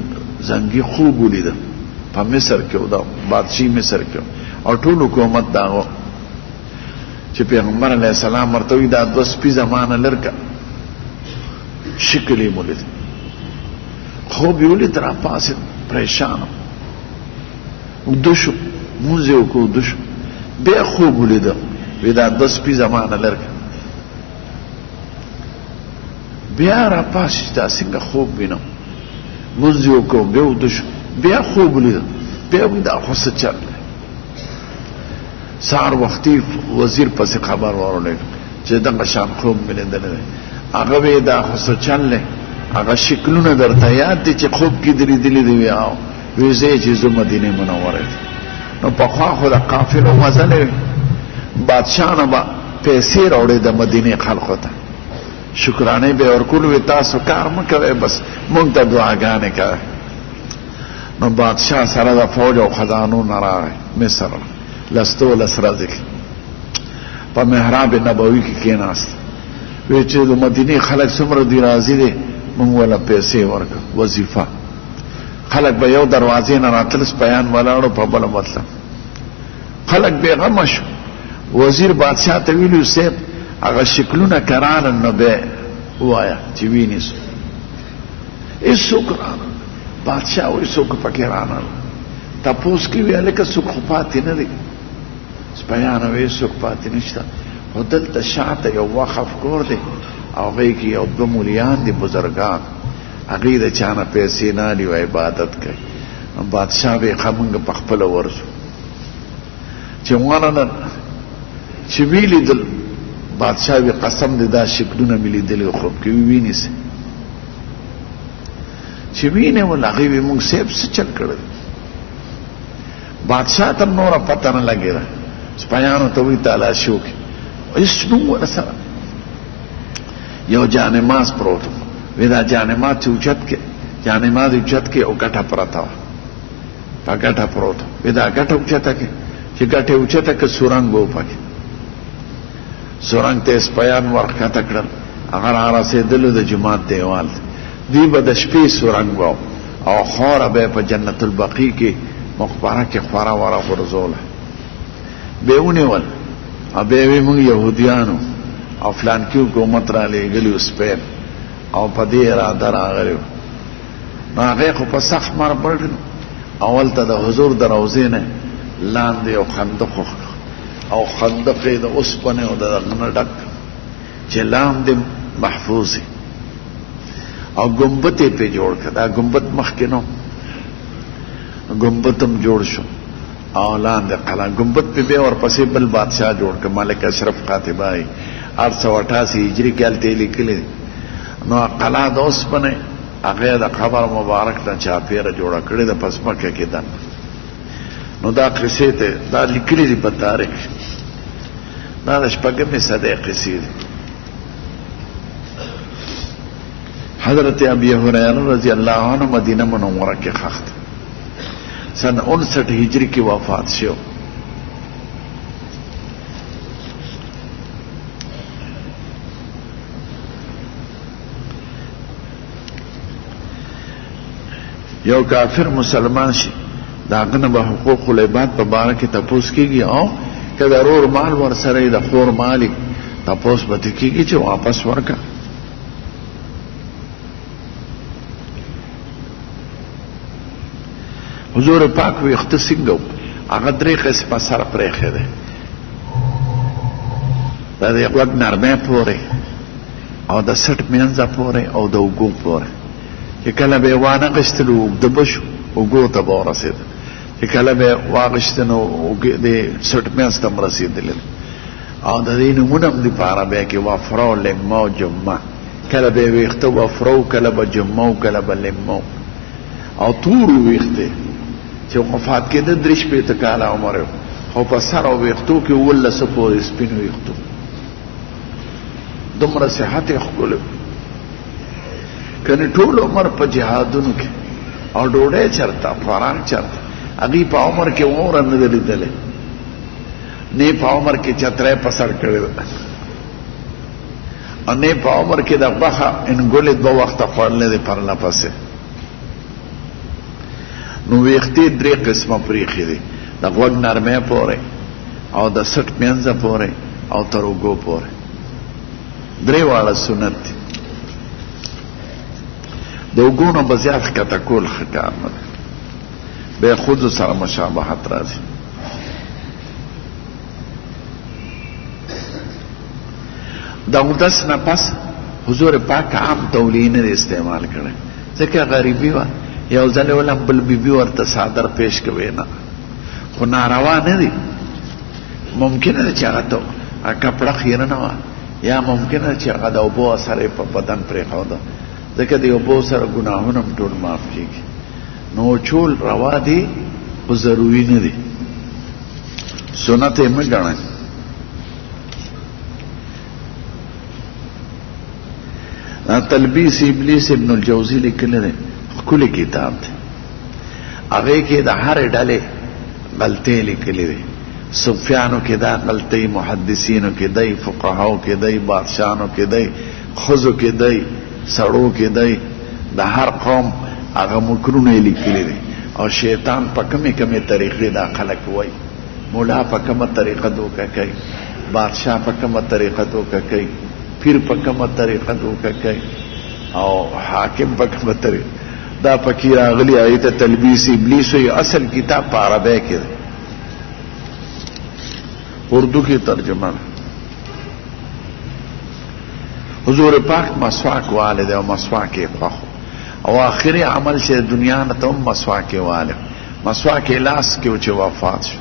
زنګي خوب ولیده په مصر کې د بادشاهي مصر کې او ټول حکومت دا و چې پیغمبر علیه السلام ورته وایي دا دوه سپي زمانه لرکه شکل یې ولید خوب یې ولید را پاسېد پریشان اوده شو مونځ یې وکړو اوده شو بیا خوب ولیده وی دا دوه سپي زمانه لرکه بیا را پاسېد دا څنګه خوب وینم مونځ یې وکړو بیا اوده شو بیا خوب ولیده بیا وی دا خو څه چل دی سهار وختي وزیر پسې خبر ورولېږه چې دغه شان خوب مې لیدلی دی هغه وی دا خو څه چل دی هغه شکلونه درته یاد دي چې خوب کې دې لیدلي دي وی او وی زه چې زه مدینې منورې ته نو پخوا خو د قافلو مزلې وي بادشاه نه به پیسې راوړې د مدینې خلقو ته شکرانې به یې ورکول وی تاسو کار مه کوئ بس موږ ته دعاګانې کوئ نو بادشاه سره د فوج او خزانو نه راغی مصر لستو لس ورځې کې په محراب نبوي کې کېناست وی چې د مدینې خلک څومره دي راضي دي موږ وله پیسې ورکړو وظیفه خلک به یو دروازې نه راتل سپیان ولاړو په بله مطلب خلک بېغمه شو وزیر بادشاه ته ویلي صاحب هغه شکلونه کرانن نو بیا وایا چې ویني هیڅوک رانه بادشاہ وایي څوک پکې رانه تپوس کې ویل که څوک خو پاتې نه دی سپیانه وایي څوک پاتې نشته خو دلته شاته یو وقف کور دی او هغې کې یو دوه مولیان دي بزرګان هغې د چا نه پیسې نه اخلي او عبادت کوي بادشاہ به ښه موږ په خپله ورځو چې ورننه چې ویې لیدل بادشاہ وی قسم دی دا شکلونه مې لیدلي خوب کې وینیسئ چې وینې ول هغې وی موږ صاحب څه چل کړی بادشاہ ته نوره پته نه لګېده سپیانو ته وایي تالاشي وکړي هېڅ نوم ورسره یو جانماز پروت و وی دا جانماز چې اوچت کې جانماز اوچت کې او ګټه پرته وه په ګټه پروت وی دا ګټه اوچته کې چې ګټه اوچته کې سورنګ و پکې سورنګ ته سپیان ورښکته کړل هغه رارسېدلو د جومات دیوال دوی به د شپې سورنګ و او خوره به په جنت البقیع کې مقبره کې خوره وره غورځوله به یې ونیول او بیا وی موږ یهودیانو او فلانکي حکومت را لېږلي سپین او په دې اراده راغلي نو هغې خو په سخت مر بړ اول ته د حضور د روضې نه لاندې یو خندق او خندق یې د اوسپنې او د دغه نه ډک چې لاندې محفوظ او ګمبت یې پې جوړ کړه دا ګمبت مخکې نو ګمبت هم جوړ شو او لاندې قلعه ګمبت پې بیا ورپسې بل بادشاه جوړ کړه ملک اشرف قاطبای 888 هجري کې هلته یې لیکلي نو قلعه د اوسپنې هغې د قبر مبارک نه چاپېره جوړه کړې ده په ځمکه کې ده نو دا قصې ته دا لیکلي دي په تاریخ دا د شپږمې صدۍ قصې دي حضرت ابي هريره رضی الله عنه مدینه منوره کې ښخ دی سن 59 هجري کې وفات شو یو کافر مسلمان شي دا غنه به حقوق العباد په باره کې تپوس کېږي او که د رور مال ورسره د خور مالي تپوس به ترې کېږي چې واپس ورکړه حضور پاک ویښته څنګه و هغه 3 قسمه سر پرېښی دی د دې غوږ نرمۍ پورې او د سټ منځه پورې او د اوږو پورې چې کله به یې وانغېستلو اوږده به شو اوږو ته به ورسېده چې کله به یې واغېسته نو د سټ منځ ته هم رسېدلی او د دې نومونه هم دي په عربۍ کې وفرو لمو جمه کله به یې ویښته وفرو کله به جمه کله به لمو او تورو ویښتې چې وفات کېده 3 کاله عمر و خو په سر او ویښتو کې 18 پورې سپین ویښتو دومره صحت یې ښکلی کنه ټول عمر په جهادونو کې او ډوډۍ چرته خوراک چرته هغې په عمر کې عمره نه ده لیدلې نه په عمر کې چتری په سر کړې ده او نه په عمر کې د غوښه انګولې 2 وخته خوړلې ده پرله پسې نو ویښتې 3 قسمه پرېښې دي د غوږ نرمۍ پورې او د سټ منځه پورې او تر اوږو پورې 3 واړه سنت دي د اوږو نه به زیات ښکته کول ښه کار نه دی بیا ښځو سره مشابهت راځي د اودس نه پس حضور پاک عام تولی نه دی استعمال کړی ځکه غریبي وه یو ځل یې ولم بل بیبي ورته صادر پیش کوي نه خو ناروا نه دي ممکنه ده چې هغه ته کپړه خیره نه وه یا ممکنه ده چې هغه د اوبو اثر یې په بدن پرېښوده ځکه د اوبو سره ګناهونه هم ټول معاف کېږي نو چول روا دي خو ضروري نه دي سنت یې مه ګڼئ تلبیس ابلیس ابن الجوزی لیکلی دی ښکلی کتاب دی هغې کې د هرې ډلې غلطۍ لیکلی دی صوفیانو کې دا غلطۍ محدثینو کې دی فقهاو کې دی بادشاهانو کې دی ښځو کې دی سړو کې دی د هر قوم هغه مکرونه یې لیکلی دی او شیطان په کمې کمې طریقې دا خلک وایي مولا په کومه طریقه دوکه کوي بادشاه په کومه طریقه دوکه کوي پیر په کومه طریقه دوکه کوي او حاکم په کومه طریقه دا پکې راغلي آیت تلبیس ابلیس وی اصل کتاب په عربی کې اردو کې ترجمه حضور پاک مسواک والد او مسواک خوخ او آخری عمل چې دنیا نه ته مسواک والد مسواک لاس کې چې وفات شو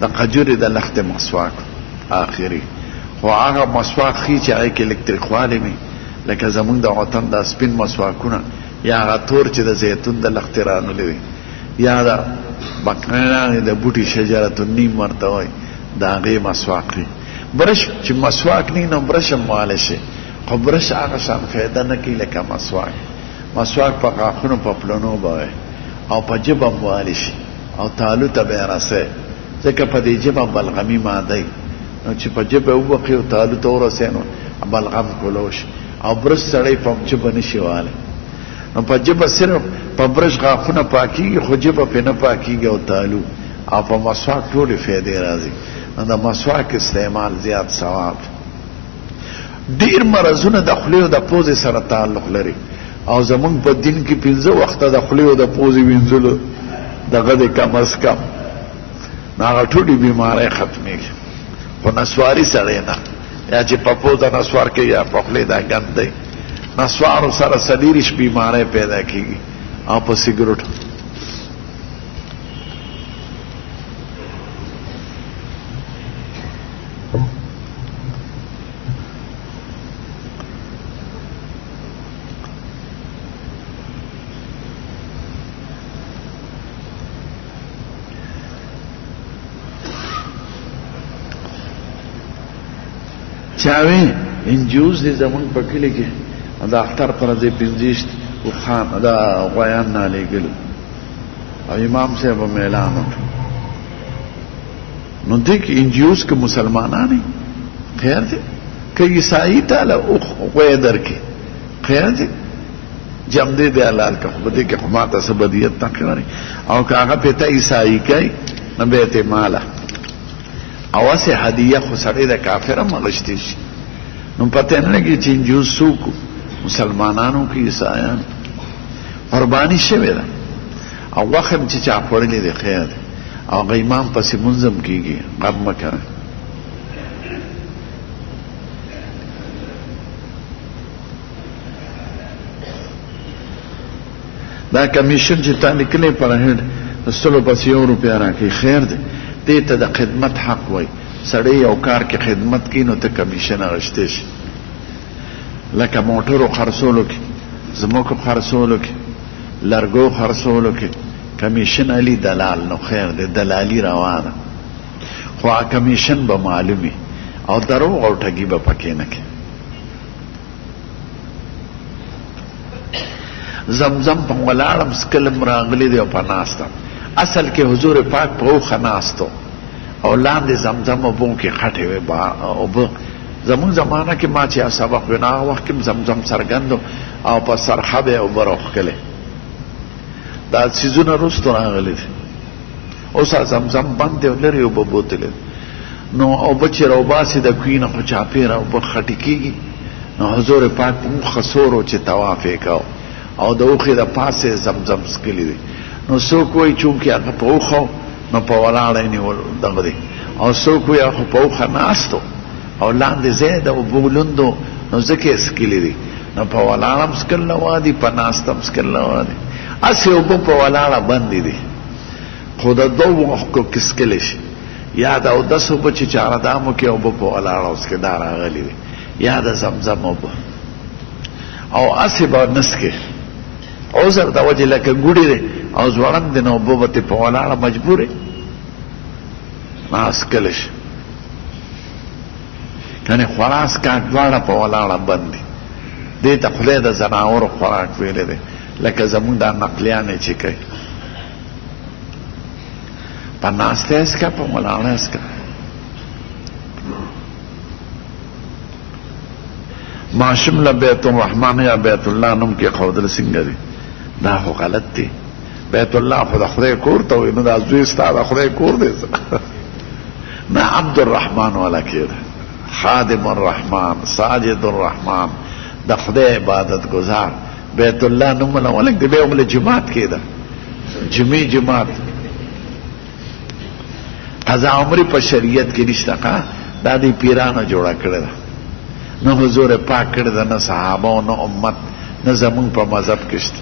د قجوري د لخت مسواک آخری خو هغه مسواک خي چې هغه کې الکتریک والی وي لکه زمونږ د وطن د سپین مسواکونه یا هغه تور چې د زیتون د لخت رانولې وي یا د بقرانې د بوټي شجرة النیم ورته وایي د هغې مسواک وي برش چې مسواک نه نو برش هم والی شي خو برش هغه شان فایده نه کوي لکه مسواک په غاښونو په پلنو به وي او په ژبه هم والی شي او تالو ته به یې رسئ ځکه په دې ژبه بلغمي ماده نو چې په ژبه ووخي او تالو ته ورسئ نو بلغم کولو شي او برش سړی په ژبه نه شي والی نو په ژبه صرف په برش غاښونه پاکېږي خو ژبه پرې نه پاکېږي او تالو او په مسواک ټولې فایدې راځي نو د مسواک استعمال زیات ثواب ډیر مرضونه د خولې او د پوزې سره تعلق لري او زمونږ په دین کې 15 وخته د خولې او د پوزې وینځلو دغه د کم از کم نو هغه ټولې بیمارۍ ختمېږي خو نسواري سړی نه یا چې په پوزه نسوار کوي یا په خولې دا ګند دی نسوارو سره 40 بیمارۍ پیدا کېږي او په سګرټو چاوی انجوز دی زمون په کلی کې دا اختر پر دې پنځیشت او خان دا غویان نه لګل او امام صاحب اعلان وکړ نو دې کې انجوز کې مسلمانانه خیر دي کې عیسائی تعالی او غوی درکې خیر دي جام دې دی حلال کا خو دې کې حماته سبدیت تکراري او کاغه پته عیسائی کوي نه به ته مالا اواسه هدیه خو سړی د کافر مغشتي شي نو پته نه لګي چې انجوز څوک مسلمانانو کې عیسایان قرباني شوی ده او وخت چې چا پړلې دی خیر او غیمام پسې منظم کیږي غب مکه دا کمیشن چې تا لیکلې پر هند رسولو پس €1 راکې خیر دی دې ته د خدمت حق وای سړی یو کار کې خدمت کوي نو ته کمیشن اخیستی شي لکه موټرو خرڅولو کې ځمکو خرڅولو کې لرګو خرڅولو کې کمیشن علی دلال نو خیر دی دلالی روانه خو کمیشن به معلومي او دروغ او ټګي به پکې نه کوي زمزم په ولاړم سکلم راغلی دی او په ناستم اصل کې حضور پاک په اوخه ناستو او لاندې زمزم اوبو کې خټې وې اوبه زمون زمانه کې ما چې سبق وینا وخت کې زمزم سرګندو او په سرخه به اوبه راوښکلې دا سیزونه رستو راغلي اوس زمزم باندې لري اوبه بوتلې نو اوبه چې راوباسي د کوینه خو چاپیره اوبه خټې کېږي نو حضور پاک په اوخه سورو چې طواف یې کاو او د اوخې د پاسه زمزم سکلی دی نو څوک وایي چونکې هغه په اوخه نو په ولاړه یې نیول دغه دی او څوک وایي هغه په اوخه ناستو او لاندې ځای د اوبو لوندو نو ځکه یې سکلی دی نو په ولاړه هم سکل نه وادي په ناسته هم سکل نه وادي هسې اوبه په ولاړه بندې دي خو د دوو وښکو کې سکلی شي یا د اودس اوبه چې چاردامو کې اوبه په ولاړه اوس کې دا راغلي دي یا د زمزم اوبه او هسې به نسکې عذر د وجه لکه ګوډې دی او ځوړند دی نو اوبه به تې په ولاړه مجبورې ناسکلی شي کنه خلاص کا دواړه په ولاړه بند دي دې ته خدای د زناورو خوراک ویلی دی لکه زمونږ دا نقلیانې چې کوي په ناسته یې څکه په ولاړه یې څکه ماشوم له بیت الرحمن یا بیت الله نوم کې ښودل څنګه دي دا خو غلط دی بیت الله خو د خدای کور ته وایي نو دا زوی ستا د خدای کور دی نه عبدالرحمن والا کېده خادم الرحمن، ساجد الرحمن، د خدای عبادت گزار. بیت الله نومونه ولګ دی، بیا ومله جماعت کې ده، جمعې جماعت. قضا عمرې په شریعت کې نشته، دا دی پیرانو جوړه کړې ده، نه حضور پاک کړې ده، نه صحابه، نه امت، نه زمونږ په مذهب کې شته.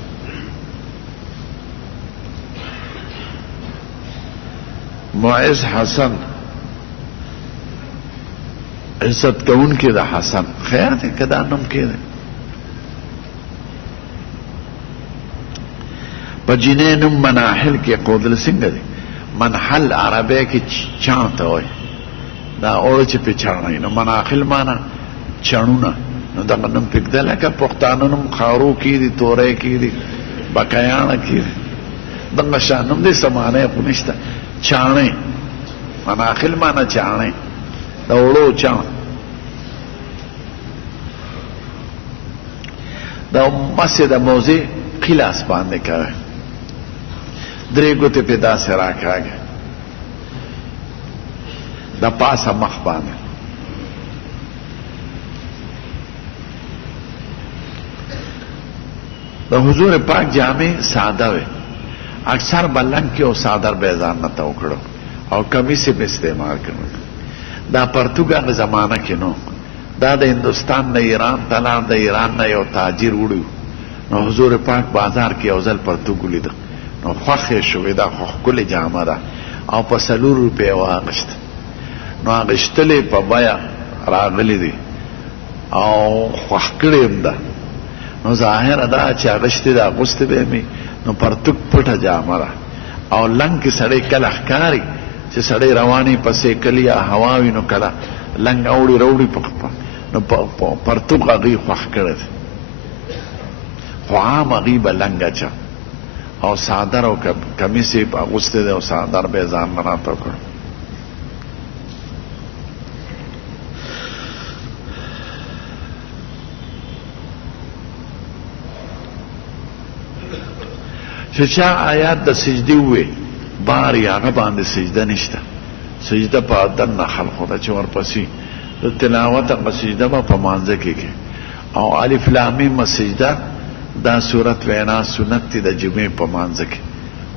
معز حسن، عزت کون کې ده حسن، خیر دی که دا نوم کې ده. په جنې نوم مناحل کې قودل څنګه دی؟ منحل عربی کې چاڼ ته وایي، دا اوړه چې پې چاڼوي، نو مناحل معنا چڼونه، نو دغه نوم پرېږده. لکه پښتانه نوم خارو کېږي، توری کېږي، بکیاڼه کېږي، دغه شان نوم دی، څه معنی خو نشته. چاڼې مناخل معنا چاڼې، د اوړو چاڼ. د مسې د موزې خلاص باندې کوي، درې ګوتې پې داسې راکاږي، د پاسه مخ باندې. د حضور پاک جامې ساده وي، اکثر بلنګ کې او صادر به ځان نه ته وکړو او کمیس یې استعمال کړو. دا پرتګال زمانه کې نو، دا د هندوستان نه ایران ته لاړ، د ایران نه یو تاجر وړو، نو حضور پاک بازار کې یو ځل پرتګ ولیده، نو خوښ یې شوې، دا خو ښکلې جامه ده، او په 4 روپۍ واخیسته. نو اخیستلې په بیه راغلی دی او خوښ کړې هم ده. نو ظاهره دا چې اخیستې ده، اغوستې به مې، نو پرتګ پټه جامه ده، او لنګ کې سړی کله ښکاري چې سړی رواني پسې کلی یا هوا وي، نو کله لنګ اوړي روړي نو پرتګ هغې خوښ کړی دی. خو عام هغې به لنګ اچه او صادر او کمیس یې اغوستی دی، او صادر به یې ځان نه راته وکړ. چې چا آیات د سجدې ووې بارې هغه باندې سجده نشته، سجده په ادن نه خلقو ده چې ورپسې د تلاوت هغه سجده به په مانځه کې کې. او الف لام میم سجده دا صورت وینا سنت دی د جمعې په مانځه کې.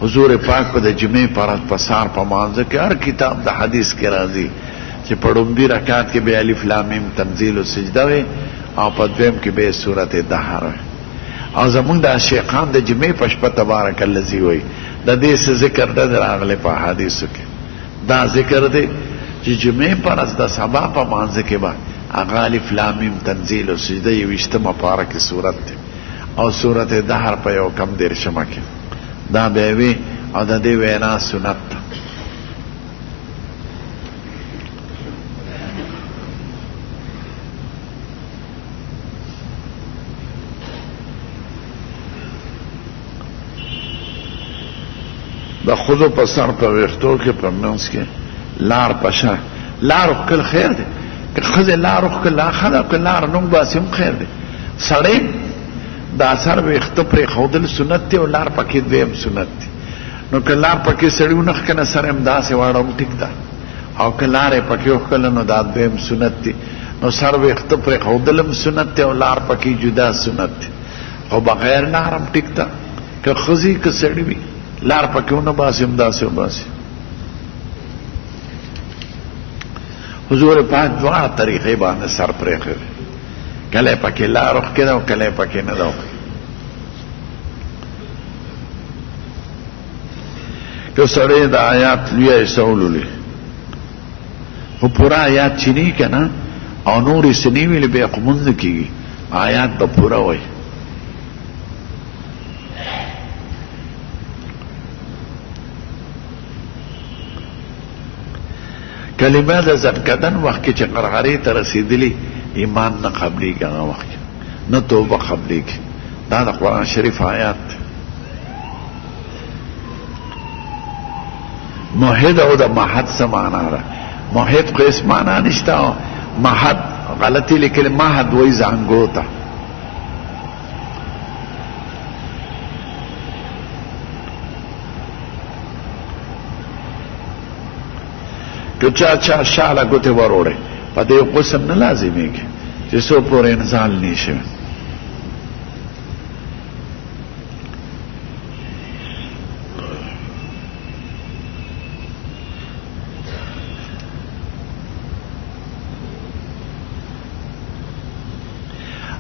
حضور پاک په د جمعې په سهار په مانځه کې هر کتاب د حدیث کې راځي چې په ډومبي رکعت کې به الف لام میم تنزیل و سجده وي، او په دویم کې به صورت دهر وي. او زمونږ د شیخان د جمعې په شپه تبارک الذی وایي، د دې څه ذکر نه دی راغلی په حدیثو کې. دا ذکر دی چې جمعې پر ورځ د سبا په مانځه کې به هغه الف لام میم تنزیل و سجده 21مه پاره کې صورت دی، او صورت دهر په 1 کې دا به وي، او د دې وینا سنت ده. د خودو په سر په ویښتو کې په منځ کې لار پشه، لار وښکل خیر دی، که ښځې لار وښکل ښه ده، که لار نوم باسي هم خیر دی. سړی دا سر ویښته پرېښودل سنت دی، او لار پکې دویم سنت دی. نو که لار پکې سړي ونښ کنه سر هم داسې واړه هم ټیک ده، او که لار یې پکې وښکله نو دا دویم سنت دی. نو سر ویښته پرېښودل هم سنت دی، او لار پکې جدا سنت دی. خو بغیر لار هم ټیک ده، که ښځې که سړي وي لار پکې ونه باسي هم داسې وباسي. حضور پاک دواړه طریقې باندې سر پرېښی دی، کله یې پکې لار وښکې ده او کله یې پکې نه ده وښکې. که سړی د آیات لویه حصه ولولي، خو پوره آیات چې نه که نه، او نورې څه نه ویلې بیا خو مونځ نه کېږي، آیات به پوره وایي. کلمه د زنکدن وخت کې چې غرغرې ته رسېدلي، ایمان نه قبلېږي هغه وخت کې، نه توبه قبلېږي. دا د قرآن شریف آیات دی. موحد او د محد څه معنا ده؟ موحد خو هېڅ معنا نشته، محد غلطي لیکلې، محد وایي زانګو ته. که چا شاله ګوتې وروړې په دې غسل نه لازمیږي چې څو پورې انزال نشي.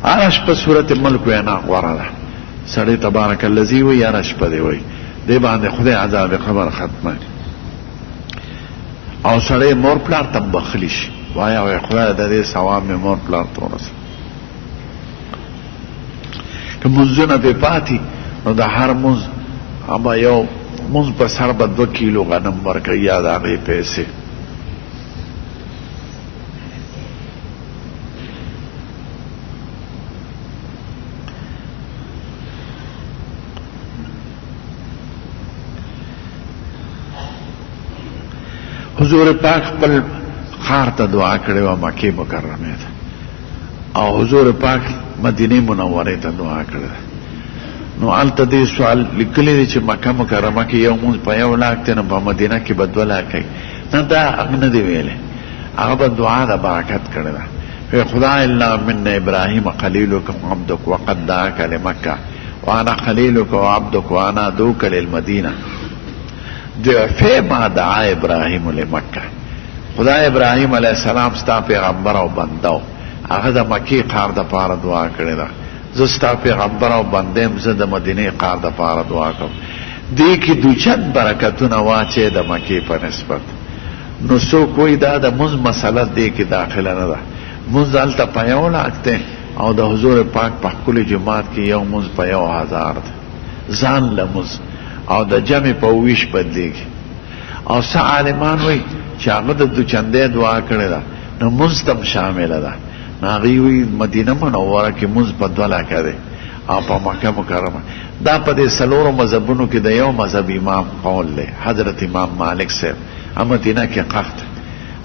عرش په صورت ملک وینا غوره ده. سړی تبارک الذی وی عرش په دی وی دی باندې خدای عذاب خبر ختمه. او سړی مور پلار ته بخلی شي وایا وای خدای د دې ثواب مې مور پلار ته ورسه. که منځونه به پاتې نو د هر منځ اما یو منځ په سر به 2 کیلو غنم ورکوي یا د هغې پیسې. حضور پاک خپل خار ته دعا کړې وه مکې مکرمې ته او حضور پاک مدینه منورې ته دعا کړې. نو هلته دې سوال لیکلی دی چې مکه مکرمه کې یو مونځ په 1 لاک دی نو په مدینه کې به 2 لاک کوي. نه دا هغه نه دی ویلی، هغه به دعا د برکت کړې ده. وی خدای الا من ابراهیم خلیلک وعبدک وقد دعاک لمکه وانا خلیلک وعبدک وانا ادعوک للمدینه ضعفی ما دعا ابراهیم لمکه. خدای ابراهیم علیه السلام ستا پیغمبر او بنده هغه د مکې قار د پاره دعا کړې ده. زه ستا پیغمبر او بنده یم، زه د مدینې قار د پاره دعا کوم. دې کې دوچند برکتونه واچې د مکې په نسبت. نو څوک وایي دا د مونځ مسله دې کې داخله نه ده. مونځ هلته په 1 لاک دی او د حضور پاک په ښکلي جومات کې یو مونځ په 1000 دی. ځان له مونځ او د جمع په 20 بدلیږي. او څه عالمان وایي چې هغه د دوچندې دعا کړې ده نو مونځ ته شامله ده. نو هغوی وایي مدینه منوره کې مونځ په 2 لاکه دی او په مکه مکرمه. دا په دې 4 مذهبونو کې د یو مذهب امام قول دی، حضرت امام مالک صاحب مدینه کې قخت.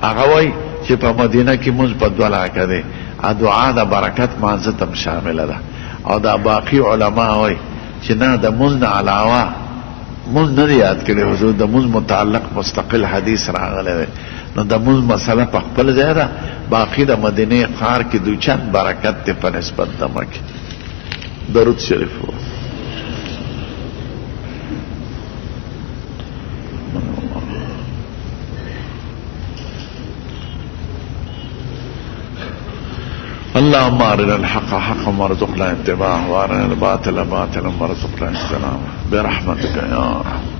هغه وایي چې په مدینه کې مونځ په 2 لاکه دی، دعا د برکت مانځه ته شامله ده. او دا باقي علما وایي چې نه د مونځ نه علاوه مونځ نه دی یاد کړی حضور، د مونځ متعلق مستقل حدیث راغلی دی. نو د مونځ مسله په خپل ځای ده، باقي د مدینې ښار کې دوچند برکت دی په نسبت د مکې. درود شریف اللهم ارنا الحق حقا وارزقنا اتباعه وارنا الباطل باطلا وارزقنا اجتنابه برحمتك يا رب.